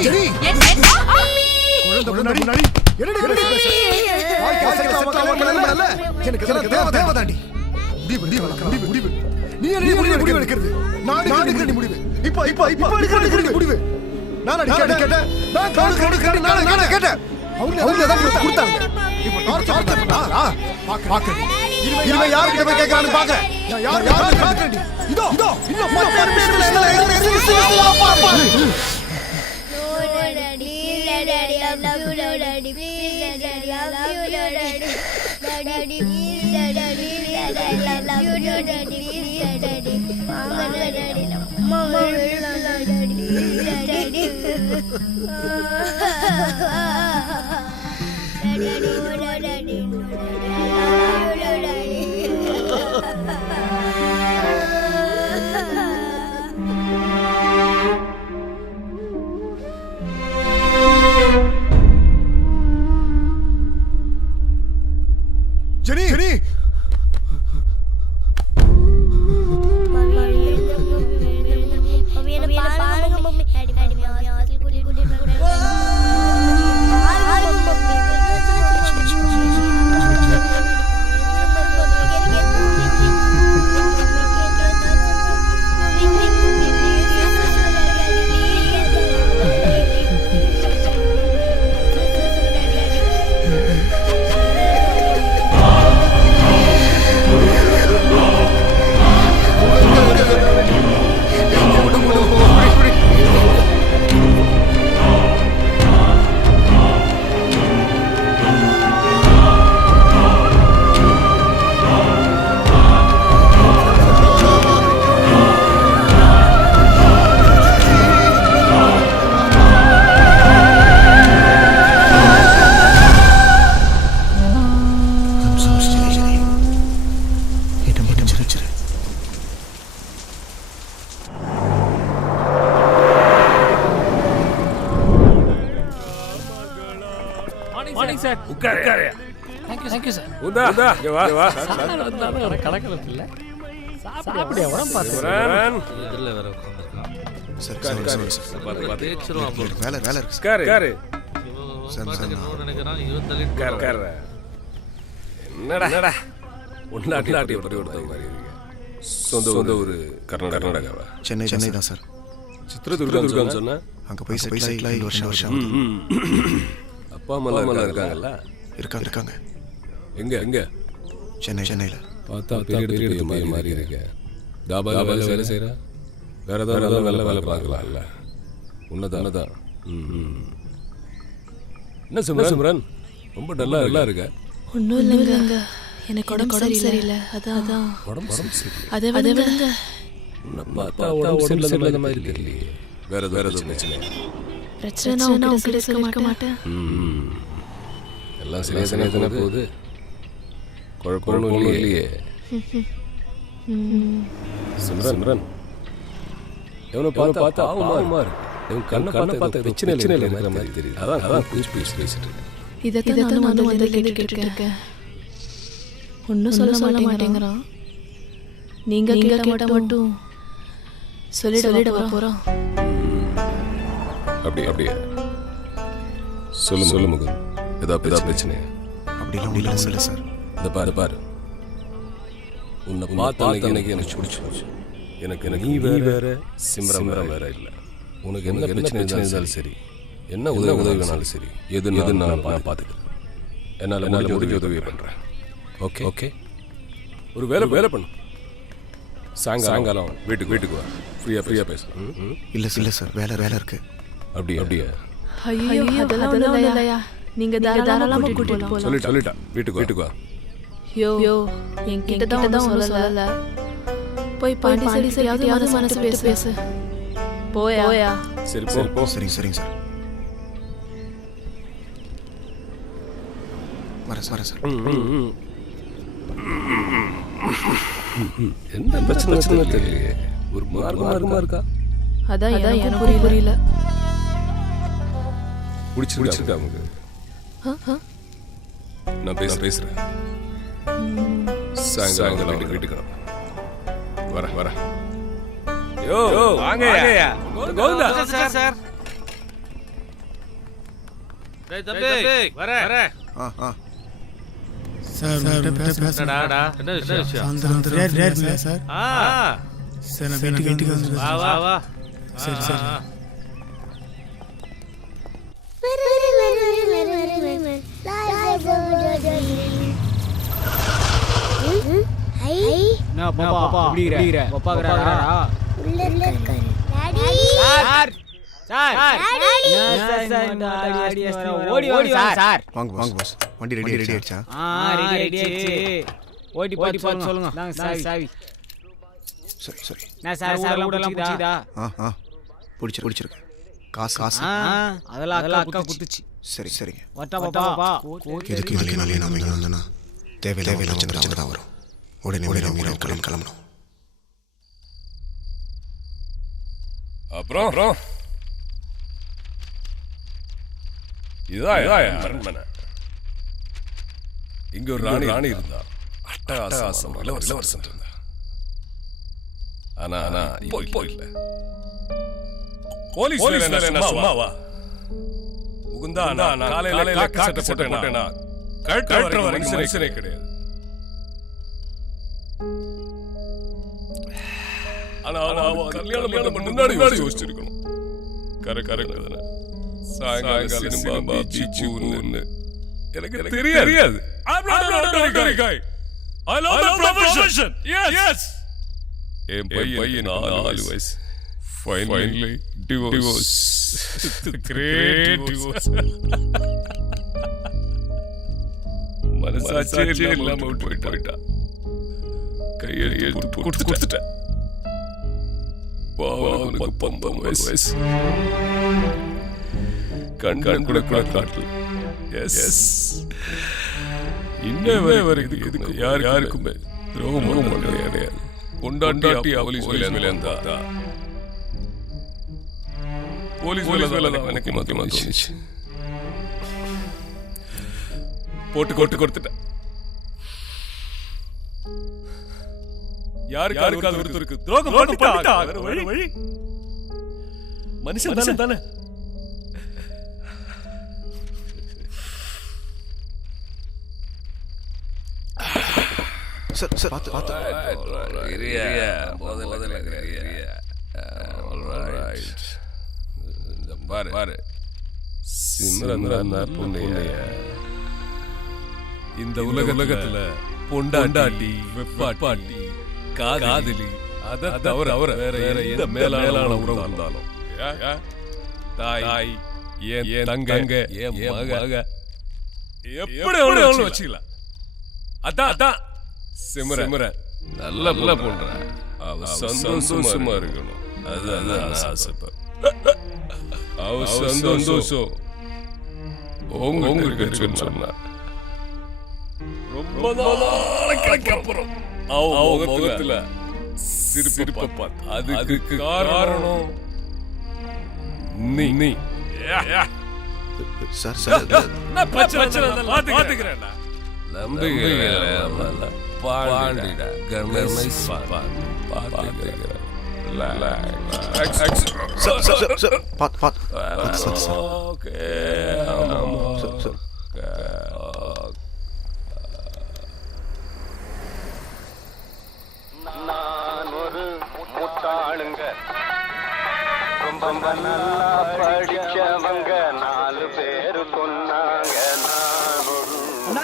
தேவதாண்டி முடிவு. நீ முடிவு எடுக்கிறது. நான் எடுக்கிற முடிவு. இப்போ எடுக்கிற முடிவு. நான் கேட்டேன். நான் கேட்டேன். அவங்க தான் கொடுத்தாங்க. இப்போ பாக்குறேன். இனிமே யாருக்கு போய் கேட்கறான்னு பாக்குறேன். யார் பாக்குறேன். இதோ இன்னும் சார். உட்காரு. Thank you sir. உதா இங்க வா வா. சார் வந்தாலும் கலக்கல இல்ல. சாப்பிடு உரம் பார்த்து. சிம்ரன் இதுல வேற உட்கார்ந்திருக்கான். சார் வேலை இருக்கு உட்காரு. இவன் பாட்டுக்கு என்னவோ நினைக்கிறான், இவன் தள்ளிட்டு போறான். உட்காரு. என்னடா உன்னாட்டி பறி கொடுத்த மாதிரி இருக்கு. சொந்த ஊரு கர்நாடகாவா? சென்னை தான் சார். சித்ரதுர்கான்னு சொன்னா அங்கே போய் செட்டில் ஆகி வருஷம் அப்பா அம்மா இருக்காங்கல்ல? இருக்காங்க. எங்க? சென்னையில். பார்த்தா பெரிய மாதிரி இருக்கு. தாபா வேலை செய்யற? வேற ஏதாவது வேலை பார்க்கலாம்ல? உன்னதான். என்ன சிம்ரன் ரொம்ப டல்லா இருக்க? ஒன்றும் இல்லைங்க, எனக்கு உடம்பு சரியில்லை. அதான் உடம்பு சரி. அதை விடுங்க. உன்னை பார்த்தா உடம்பு சரியில்லாத மாதிரி தெரியலையே. வேற எதுவும் பிரச்சனை நான் உங்ககிட்ட சொல்லிருக்க மாட்டேன். எல்லாம் சரியா தானே போகுது? குழப்பம் இல்லையே. சிம்ரன் எவனை பார்த்தா பாவமா இருக்கு. இவன் கண்ணை பார்த்து பிரச்சனை இருக்கிற மாதிரி தெரியுது. அதான் பேசிட்டு இருக்கேன். இதைத்தான் நானும் வந்து கேட்டுட்டு இருக்கேன். ஒன்றும் சொல்ல மாட்டேங்கிறான். நீங்க கேட்ட மட்டும் சொல்லிட போறோம். அப்படியே சொல்லு முகம். ஏதாவது பிரச்சனை? அப்படிலாம் சொல்ல சார். இந்த பாரு உன்னை பார்த்த எனக்கு பிடிச்சு. எனக்கு நீ வேற சிம்ரன் வேற இல்லை. உனக்கு என்ன பிரச்சனை இருந்தாலும் சரி, என்ன உதவி வேணாலும் சரி, எது நான் பார்த்துக்கிறேன். என்னால் முடிஞ்ச உதவியை பண்ணுறேன். ஓகே ஒரு வேலை பண்ணு. சாயங்காலம் வீட்டுக்கு வா. ஃப்ரீயாக பேசலாம். இல்லை சார், வேலை இருக்கு. அப்படியே ஐயோ அதெல்லாம் இல்லையா, நீங்க தாராளமா கூட்டிட்டு போலாம். சொல்லிட்டா வீட்டுக்கு வா. யோ என்கிட்ட தான் சொல்லல. போய் பாண்டி சரியாவது மனசு பேசு. போயா. சரி போ. சரிங்க சார். வரேன் சார். என்ன பிரச்சனை தெரியலையே. ஒரு மார்க்கமா இருக்கா? அதான் எனக்கு புரியல. பிடிச்சிருக்கா உங்களுக்கு? நான் பேசுறேன். சாயங்காலம் வீட்டுக்கு வரேன். யோ வாங்கயா. கோவிந்தா சார். டேய் தம்பி வரேன். சார் என்னடா என்ன விஷயம்? அந்த ரேட் இல்ல சார். சார் நான் வீட்டுக்கு வந்து வா. சரி. நான் பாப்பா இப்படிங்கற பாப்பா கறடா உள்ள இருக்காரு. சார் ஓடி சார். வாங்க பாஸ். வண்டி ரெடி ஆயிடுச்சா? ரெடி ஆயிடுச்சு. ஓடி பார்த்து சொல்லுங்க. நாங்க சாவி. சரி. நான் சார் ஊடலாம் புடிச்சதா? பிடிச்சிருக்கு. காசு அதெல்லாம் அக்கா குடுத்துச்சு. சரிங்க. வட்டா பாப்பா. இதுக்கு மேலே நாம இங்க வந்தனா தேவையில்லை பிரச்சனை தான் வரும். உடனே நம்ம கிளம்பணும். அப்புறம் இதான் அரண்மனை. இங்க ஒரு ராணி இருந்தா. அட்டகாசம் இளவரசன் இருந்தா. ஆனா இப்போ இல்ல. போலீஸ் வேலை சும்மாவா? முகுந்தா நான் காலையில காக்க சட்டை போட்டேனா கரெக்டா மனுஷனே கிடையாது. ஆனா கல்யாணம் முன்னாடி யோசிச்சிருக்கணும். கரெக்ட் தானே? சாயங்காலம் சினிமா பீச்சுன்னு எனக்கு தெரியாது. I'm not an ordinary guy. I love the profession. Yes. என் பையன் 4 வயசு. Finally divorce. Great divorce. மனசாட்சியே இல்லாம விட்டு போயிட்டா. கையெழுத்து கொடுத்துட்டேன். பாவம் 19 வயசு. கண் கூட காட்டல. எஸ் இன்னவே வரைக்கும் இதுக்கு யாருக்குமே துரோகம் கிடையாது. கொண்டாட்டி போலீஸ் வேலை தான் எனக்கு மாத்தி தோணுச்சு. போட்டு கொடுத்துட்டேன். யாருக்காவது ஒருத்தருக்கு துரோகம் பண்ணிட்டா வேற வழி. மனுஷன் தானே. சார் சார் பார்த்து பார்த்து பாரு சிம்ரன் இந்த உலகத்துல பொண்டாட்டி வெப்பாட்டி காதலி அத தவிர வேற எந்த மேலான உறவு இருந்தாலும் தாய் என் தங்க என் மக எப்படி வச்சுக்கலாம். அதான் சிம்ரன் நல்ல பொண்ணுற அவ சந்தோஷமா இருக்கணும். அதான் ஆசைப்ப அவ சந்தோஷம் உங்களுக்கு இருக்குன்னு சொன்னா ரொம்ப நாளைக்கு அப்புறம் அவ முகத்துல சிரிப்ப பார்த்து அதுக்கு காரணம் நீ சார் சார் பிரச்சனை பாத்துக்கிறேன். நம்பிக்கை பாண்டிடா கணேஷ் பாத்துக்கிறேன். நான் ஒரு முட்டாளுங்க, ரொம்ப நல்லா படிச்சவங்க, 4 பேரு சொன்னாங்க.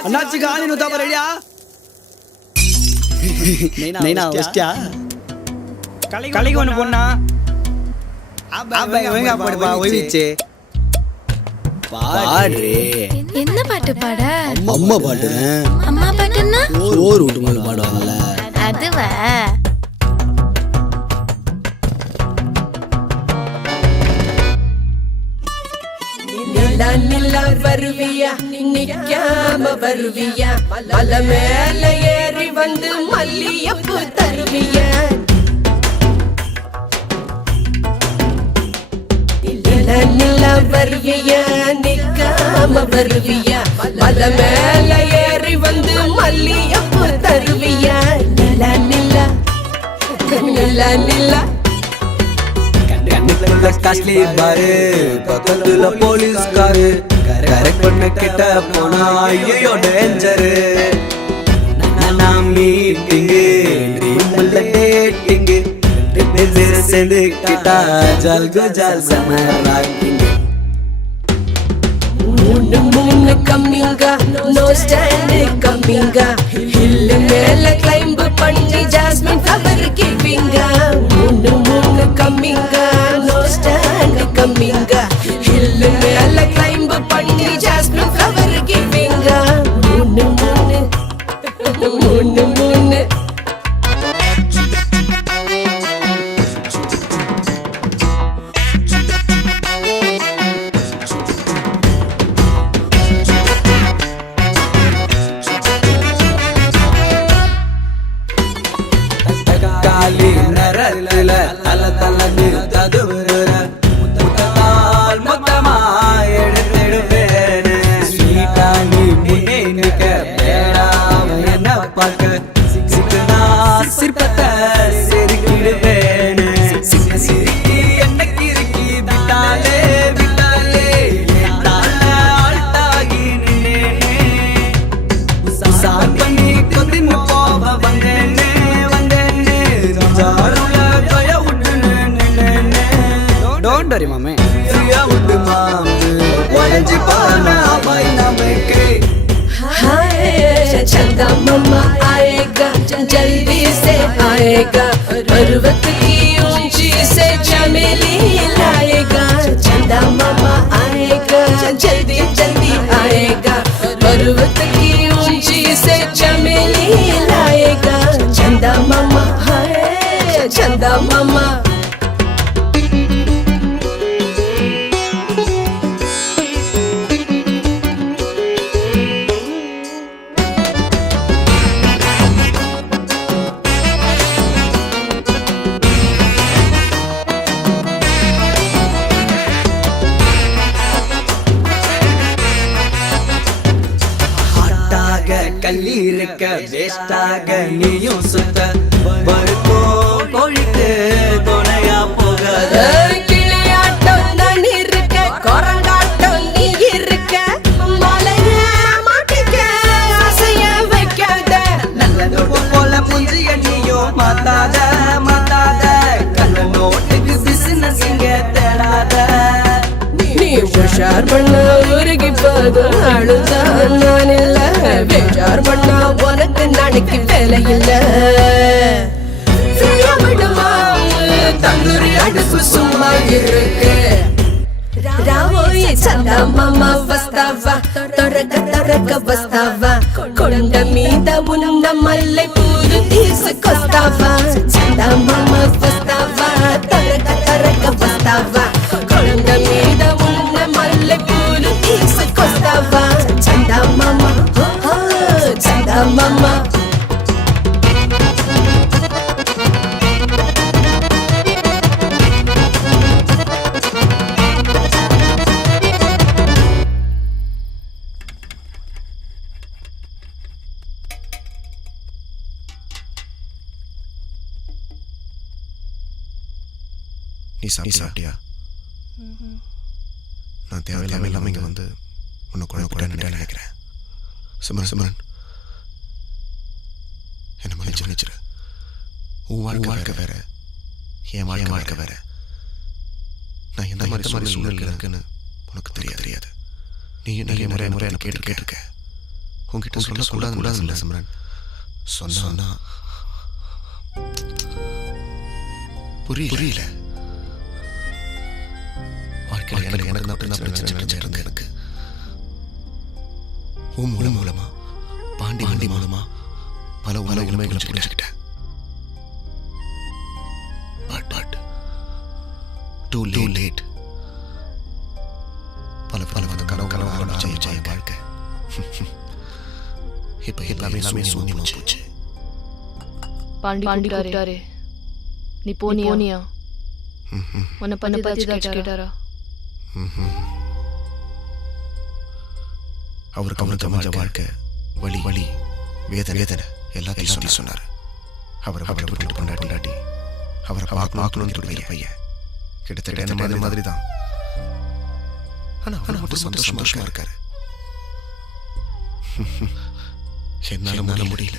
அண்ணாச்சி காணி நூத்தாப்ப ரெடியா? நைனா வச்சியா? கலைக்கு ஒன்று பொண்ணா ஒழுங்கா பாடுப்பா. ஒழிச்சு பாடு. என்ன பாட்டு பாட? அம்மா பாட்டு. அம்மா பாட்டுன்னா சோறு விட்டு மேல பாடுவாங்கல்ல அதுவா? நிலா வருவியா, நிக்காம வருவியா, மலை மேல ஏறி வந்து மல்லியப்பு தருவியா. நிலா வருவியா, நிக்காம வருவியா, மலை மேல ஏறி வந்து மல்லியப்பு தருவியா. நிலா நிலா நிலா நிலா கண்ணுக்குள்ள காஸ்ட்லி பாரு, பக்கத்துல போலீஸ்காரு, கரெக்ட் பண்ண கிட்ட போனா ஐயோ டேஞ்சரு. நான் மீட்டிங்கு ட்ரீம்ல டேட்டிங்கு, சேர்ந்து கிட்டா ஜல்கு ஜல் சமராக்கிங்க. மூணு கம்மிங்க, நோ ஸ்டாண்ட் கம்மிங்க, ஹில் மேல கிளைம்ப் பண்ணி ஜாஸ்மின் ஃப்ளவர் கிவிங்க. மூணு கம்மிங்க, நோ ஸ்டாண்ட் கம்மிங்க, ஹில் மேல கிளைம்ப் பண்ணி ஜாஸ்மின் ஃப்ளவர் கிவிங்க. மூணு காலி நரல தல தலன்னு ததுவுற முத்தால் மொத்தமா எடுத்துடுவேன். ஸ்வீட்டா நீ முன்னே நிக்க வேடாம என்ன பார்க்க, சிக்கனா சிற்பத்தை செருக்கிடுவேன். சிரிக்கி என்ன கிறுக்கி விட்டாலே விட்டாலே ஆள்டாகி நின்னேனே. சார் பண்ணி கொதின்னு போவ வந்தேனே Don't worry, mama. Priya would mom. Orange pana bhai namke. हाय चंदा मम्मा आएगा, जल्दी से आएगा, पर्वत की ऊंची से चमेली लाएगा. चंदा मम्मा आएगा, जल्दी जल्दी आएगा, पर्वत की ऊंची से चमेली लाएगा. चंदा मम्मा हाय चंदा मम्मा. கள்ளி இருக்க வேஸ்டாக நீயும் சுத்த வருக்கோ கோழிக்கு துணையா போகாத கிளியாட்டம் நான் இருக்க குரங்காட்டம் நீ இருக்க மலைய மாட்டிக்க அசைய வைக்காத நல்லது போல புஞ்சிய நீயும் மாத்தாத மாத்தாத கண்ண நோட்டுக்கு பிசினஸ் இங்க தேடாத நீ உஷார் பண்ண உருகி போதும் அழுதான் நான் இல்ல வேஷார் பண்ண உனக்கு நாளைக்கு வேலை இல்ல செய்யவிடுமா தந்தூரி அடுப்பு சும்மா இருக்கு ராவோயே சந்தா மாமா வஸ்தாவா தொடக்க வஸ்தாவா கொண்ட மீத உன்ன மல்லை பூரு తీసుకొస్తావా சந்தா மாமா வஸ்தாவா தொடக்க வஸ்தாவா கொண்ட மீத உன்ன மல்லை பூரு తీసుకొస్తావా சந்தா மாமா சந்தா மாமா நீ சாப்பிட்டியா? நான் தேவையில்லாம இல்லாமல் இங்கே வந்து உன்னை குழப்பிட்டேன்னு நினைக்கிறேன். சிமரன் என்ன மன்னிச்சிரு. உன் வாழ்க்கை வேற, என் வாழ்க்கை வேற. நான் எந்த மாதிரி சூழ்நிலை இருக்குன்னு உனக்கு தெரியாது. நீ நிறைய முறை என்ன கேட்டிருக்க. உங்ககிட்ட சொல்லக்கூடாது சிமரன். சொன்னா புரியல. வாழ்க்கையில் எனக்கு தான் பிரச்சனை எனக்கு. உன் மூலமா பாண்டி மூலமா பல உண்மைகளை புரிஞ்சுக்கிட்டேன். But too late. பல கனவு ஆரம்பிச்ச என் வாழ்க்கை இப்ப எல்லாமே சூன்யமா போச்சு. பாண்டி கூப்பிட்டாரு. நீ போனியா? உன்னை பத்தி கேட்டாரா? அவருக்கு அமைஞ்ச வாழ்க்கை வலி வேதனை எல்லாத்தையும் சொன்னார். அவரை விட்டு கொண்டாட்டி அவரை பார்க்கணும்னு பையன் கிட்டத்தட்ட என்ன மாதிரி தான். ஆனா அவர் மட்டும் சந்தோஷமா இருக்காரு. என்னால முடியல.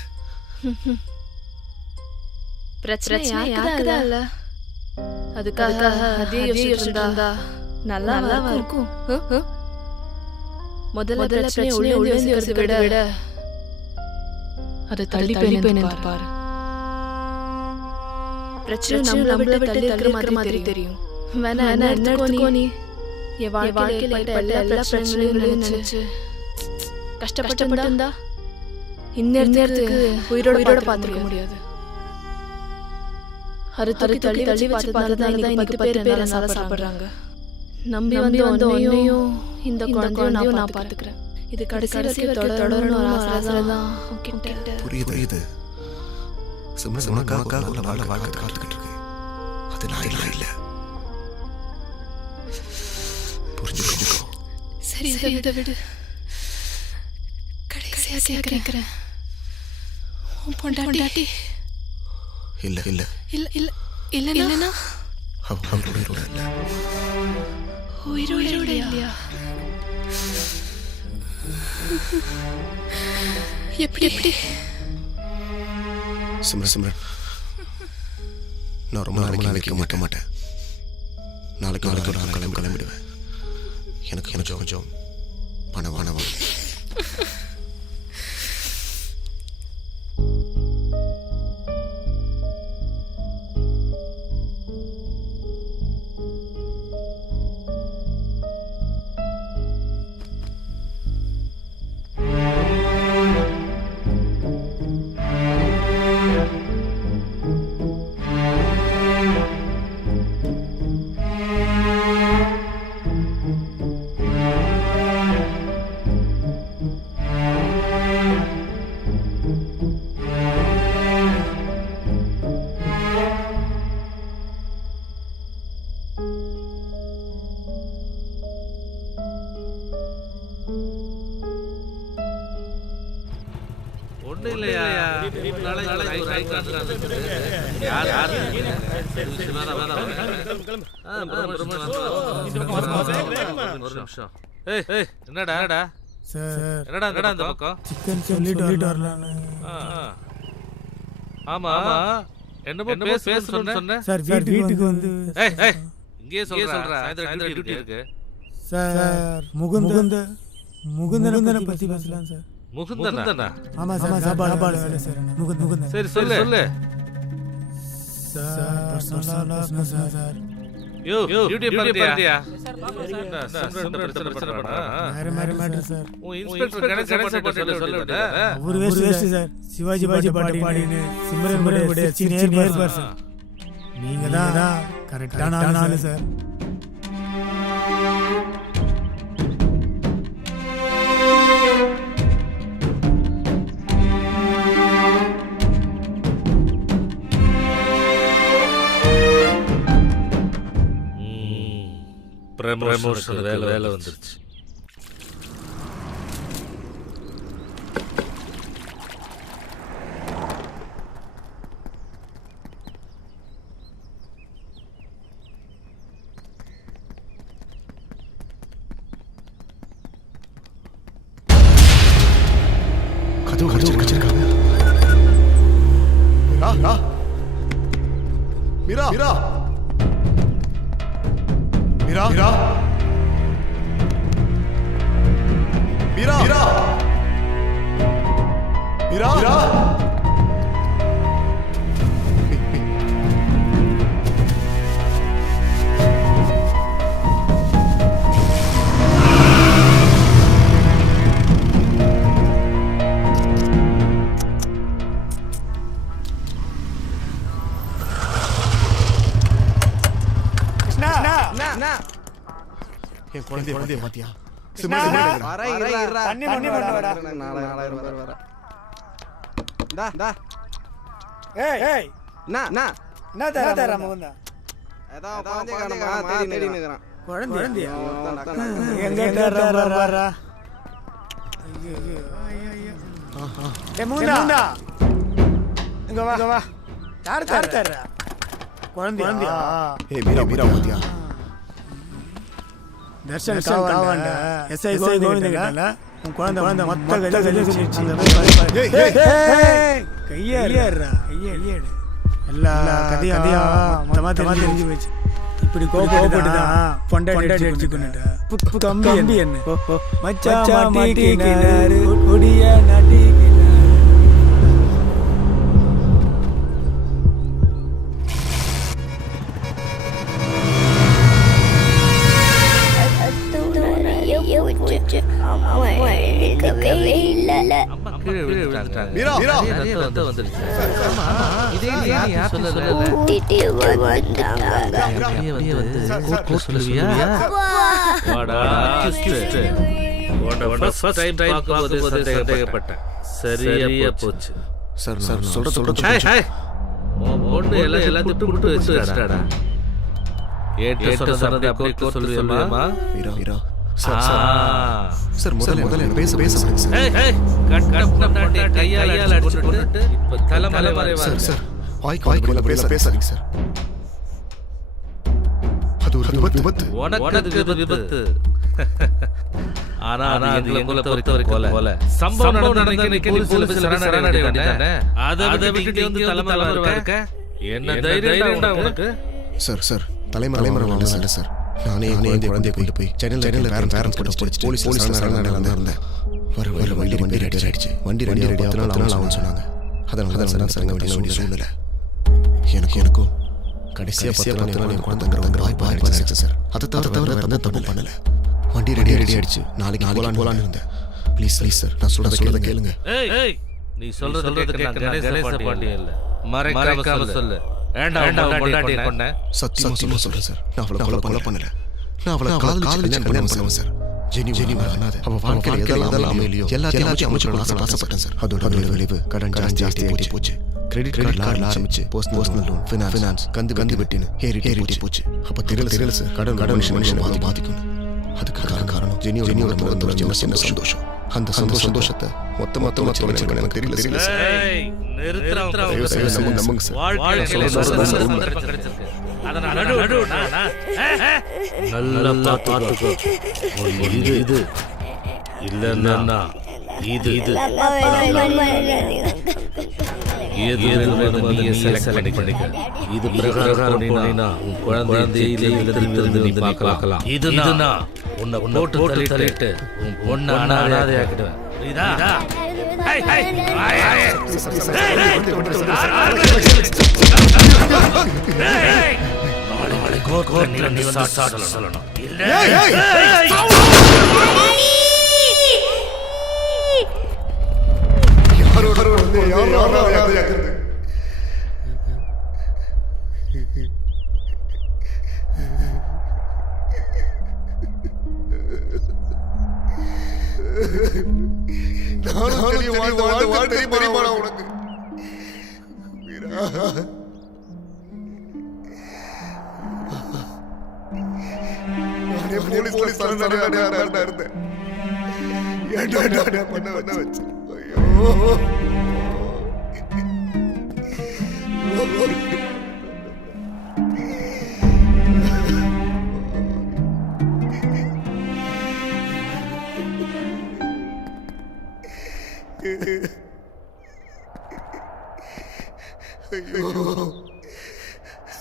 பிரச்சனை இல்ல. அதுக்காக அதே யோசிச்சுட்டு இருந்தா நல்லா இருக்கும். முதல்ல பிரச்சனை ஒளிந்து யோசிக்கிறத விட அதை தள்ளி போய் பாரு. பிரச்சனை நம்மள விட்டு தள்ளி இருக்கிற மாதிரி தெரியும். வேணா என்ன எடுத்துக்கோ. நீ என் வாழ்க்கையில எல்லா பிரச்சனைகளையும் நினைச்சு கஷ்டப்பட்டு இருந்தா இந்நேரத்துக்கு உயிரோட பார்த்துக்க முடியாது. தள்ளி வச்சு பார்த்ததுதான் இன்னைக்கு 10 பேர் நல்லா சாப்பிடுறாங்க. நம்பி வந்து ஒன்னையும் இந்த குழந்தையும் நான் பார்த்துக்கிறேன். இது கடைசி தொடரணும் ஆசைதான். புரியுது. உனக்காக வாழ்க்கை காத்துக்கிட்டு இருக்கு. அது நான் இல்ல. புரிஞ்சுக்கோ. சரி இதை விடு. கடைசியா கேட்கிறேன். உன் பொண்டாட்டி இல்லைன்னா உயிரோட இல்லையா? எப்படி? சிம்ரன் நான் ரொம்ப நாளைக்கு வைக்க மாட்டேன். நாளைக்கு நான் கிளம்பிடுவேன். எனக்கு கொஞ்சம் பணம் ஒண்ணு இல்லையா நாளைக்கு ஒரு ஐடி கார்டு வந்துருக்கு. யார் ஒரு நிமிஷம். ஏய் என்னடா சார் என்னடா இந்த பக்கம் சிக்கன் சொல்லிட்டு வரலான்னு. ஆமா என்னமோ பேசணும்னு சொன்னேன் சார் வீட்டுக்கு வந்து இங்கேயே சொல்றேன். சாயந்தரம் டியூட்டி இருக்கு. சார் முகுந்தனை பத்தி பேசலாம் சார். முகுந்தனா? ஆமா சார் சாப்பாடு வேலை சார். முகுந்தன். சரி சொல்லு. சார் பர்சனலா பேசணும் சார். யோ டியூட்டி பண்ணிட்டியா? வேற matter sir. Inspector Ganesha Patel சொல்லுடா. ஒரு வேஸ்ட் சார். சிவாஜி பாட்டு பாடினு சிம்ரன் கூட சீனியர் பர்சன். நீங்க தான் கரெக்டான ஆளு சார். ப்ரமோஷன் வேலை வந்துருச்சு. கதவு கடிச்சிருக்காங்க. மீரா மீரா மீரா மீரா மீரா மீரா மீரா மீரா என் குழந்தைய பாத்தியா? தர்ஷன் காவாண்ட எஸ்ஐ கோவிந்த கிட்டல உன் குழந்தை மொத்த கையேறா எல்லா கதையும் மொத்தமா தெரிஞ்சு போச்சு. இப்படி கோபப்பட்டு தான் பொண்டாட்டி அடிச்சுக்கிட்ட கம்பி என்ன மச்சான் மாட்டிக்கினாரு கொடிய நாட்டிக்கினாரு. சரியா போச்சு. பொண்ணு எல்லாத்தையும் விட்டு வச்சுடாடா. சொன்னதை அப்படியே சொல்லுவியம்மா? சார் முதல்ல பேச கையால அடிச்சு போட்டு இப்ப தலைமலை சார் வாய்க்கு பேசாதீங்க சார். அது ஒரு விபத்து. உனக்கு விபத்து. ஆனா அது எங்களை பொறுத்தவரைக்கும் கொலை. சம்பவம் நடந்த போலீஸ்ல சரணடைய வேண்டியதானே? அதை விட்டுட்டு வந்து தலைமலை இருக்க என்ன தைரியம்டா உனக்கு? சார் தலைமறை இல்ல சார். நானே குழந்தைய கொண்டு போய் சென்னையில் பேரண்ட்ஸ் கூட போலீஸ் இருந்தேன். வர வண்டி ரெடி ஆயிடுச்சு. வண்டி ரெடி 10 நாள் ஆகும்னு சொன்னாங்க. அதனால தான் சரங்க வேண்டிய சூழ்நிலை. எனக்கும் கடைசியாக 10 நாள் என் குழந்தைங்கிற வாய்ப்பு ஆயிடுச்சு சார். அதை தவிர வேற தப்பு பண்ணல. வண்டி ரெடி ஆயிடுச்சு. நாளைக்கு போலான்னு இருந்தேன். ப்ளீஸ் சார் நான் சொல்றத கேளுங்க. நீ சொல்றது கணேச பாண்டியன் இல்ல. மறைக்காம சொல்லு. சத்தியமா சொல்றேன் சார். நான் அவளை கொலை பண்ணல. நான் அவளை காதலிச்சு கல்யாணம் பண்ணுவேன் சார். ஜெனி அவ வாழ்க்கையில எதெல்லாம் அமையலையோ எல்லாத்தையும் அமைச்சு ஆசைப்பட்டேன் சார். அதோட விளைவு கடன் ஜாஸ்தி போச்சு. கிரெடிட் கார்டு ஆரம்பிச்சு பர்சனல் லோன் ஃபினான்ஸ் கந்து வெட்டின்னு ஏறிட்டே போச்சு. அப்ப தெரியல சார் கடன் மனுஷன் பாதிக்கும். அதுக்கு காரணம் ஜெனியோட சின்ன சந்தோஷம். அந்த சந்தோஷத்தை மொத்தமா எனக்கு தெரியல சார். ஏய், நிறுத்துறா தயவு செய்து நம்புங்க சார். வாழ்க்கையில சந்தர்ப்பம் கிடைச்சிருக்கு. அத நான் நடு நல்லா பார்த்துக்கோ. இது இல்லன்னா இது நீ செலக்ட் பண்ணிக்க. இது பிரகாரம் போனீனா உன் குழந்தையை இதிலிருந்து நீ பார்க்கலாம். இதுனா உன்னை போட்டு தள்ளிட்டு உன் பொண்ணை அனாதையாக்கிடுவேன். புரியுதா? நாளை கோர்ட்ல நீ வந்து சாட்டல சொல்லணும். உனக்கு போலீஸ் இருந்தேன். பண்ண வச்சு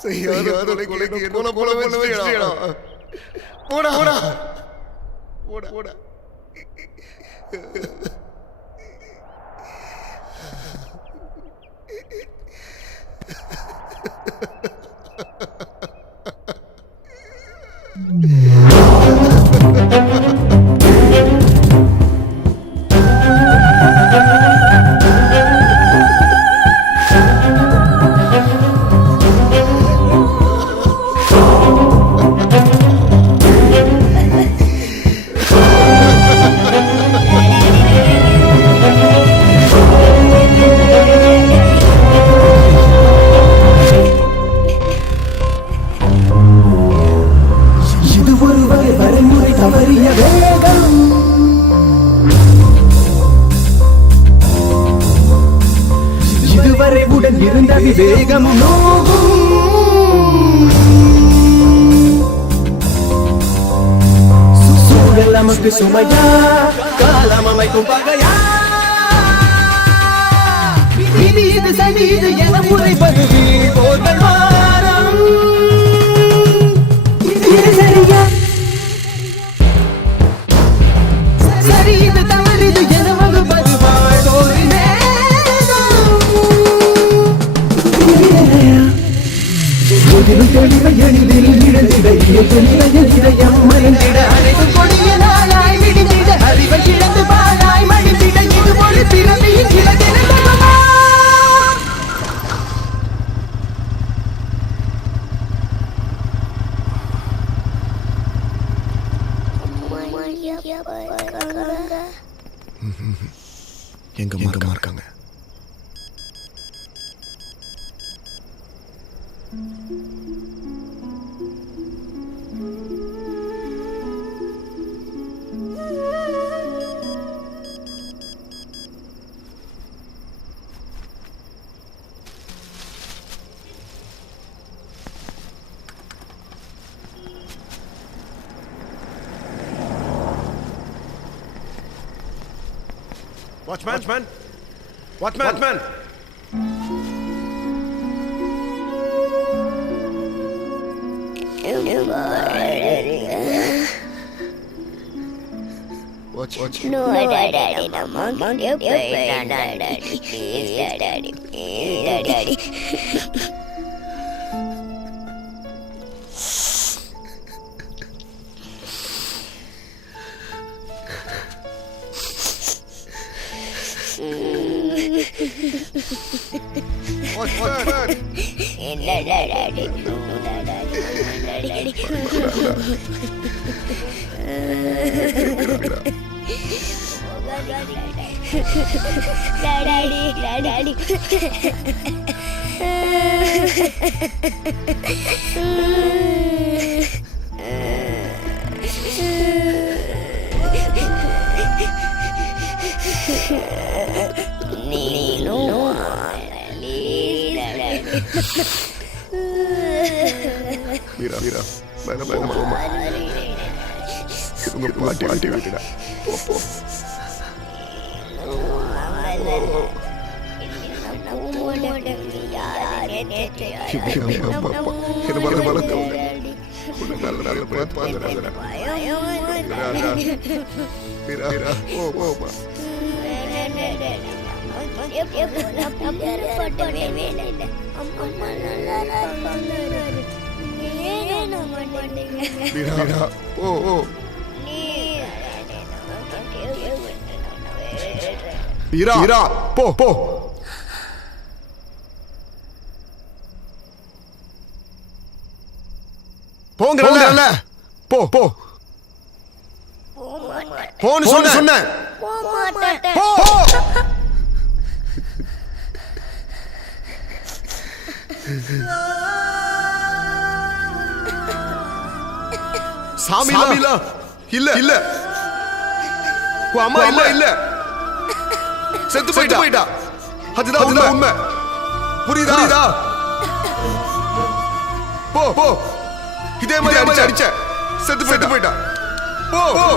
செய்யாத கொலைக்கு என்ன போல வச்சிடா. போடா போடா போடா போடா. நமக்கு சுமையா காலம் அமைக்கும் பகையா இது இது சரி இது என முறைப்பது போர்கள் வாரம் இது சரியா சரி இது தவறு இது என வகுப்பது வாழ்வோரி நேரம் தெளிவை எளிதில் இழந்திட இதயம் மறைந்திட அனைத்து கொடிய நாளாய் விடுந்திட அறிவை இழந்து பாழாய் மடிந்திட இது ஒரு திறமையின் இலக்கினமா. எங்க மார்க்கமா இருக்காங்க. Watchman! Watch. No, Daddy, no, Mom, you play, Daddy, please, Daddy, please, Daddy. Daddy. உங்க பாட்டி விட்டுடா. போ போ. போங்கறல்ல. போ போ. போன்னு சொன்ன. போ. சாமிலா இல்ல அம்மா இல்ல செத்து போயிட்டா. அதுதான் உண்மை. புரியுதா? போ போ. இதே மாதிரி அடிச்ச செத்து போயிட்டா. போ போ.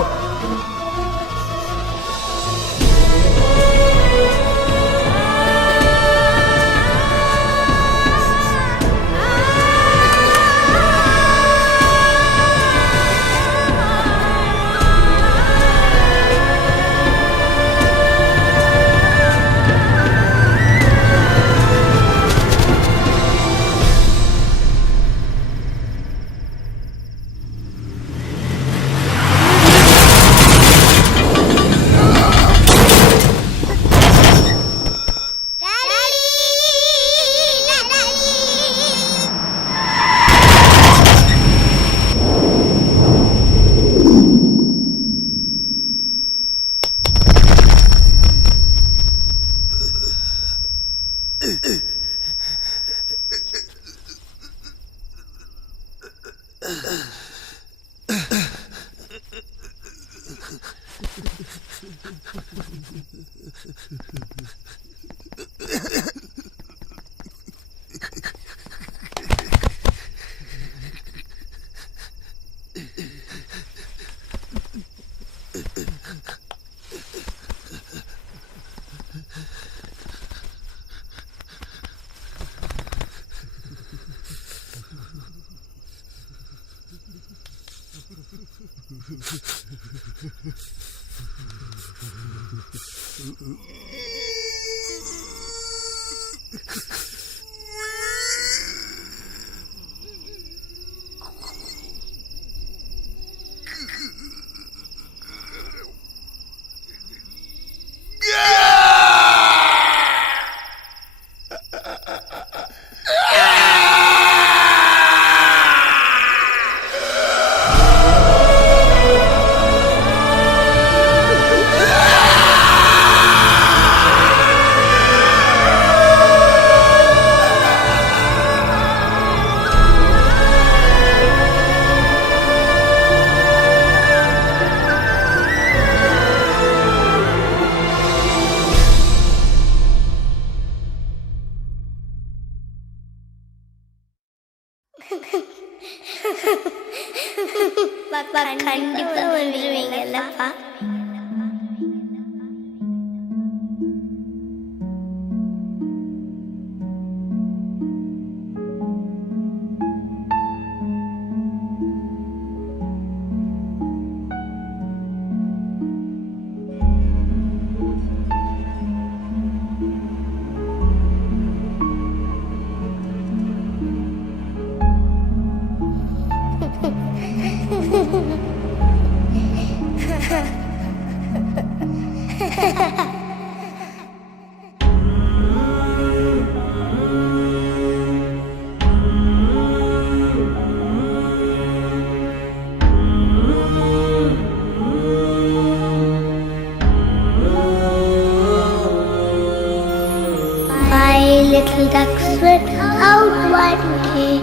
கண்டிப்பா வந்துருவீங்கல்லப்பா. Little ducks went out one day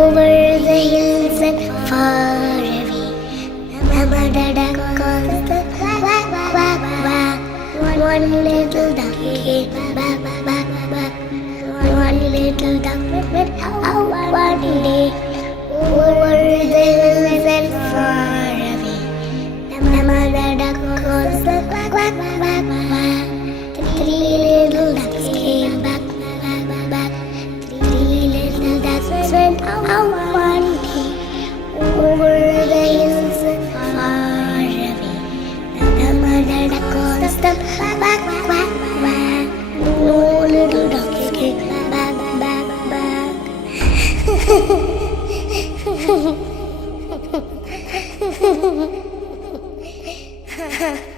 over the hills and far away. Mama duck calls the quack, quack, quack. One little duck came back, back, back. One little duck went out one day over the hills and far away. The mother duck calls the quack, quack, quack, quack. Three little ducks came back, back, back. Three little ducks went out one day over the hills and far away. The mother duck calls the quack, quack, quack, quack. No little ducks came back, back, back. Ha ha.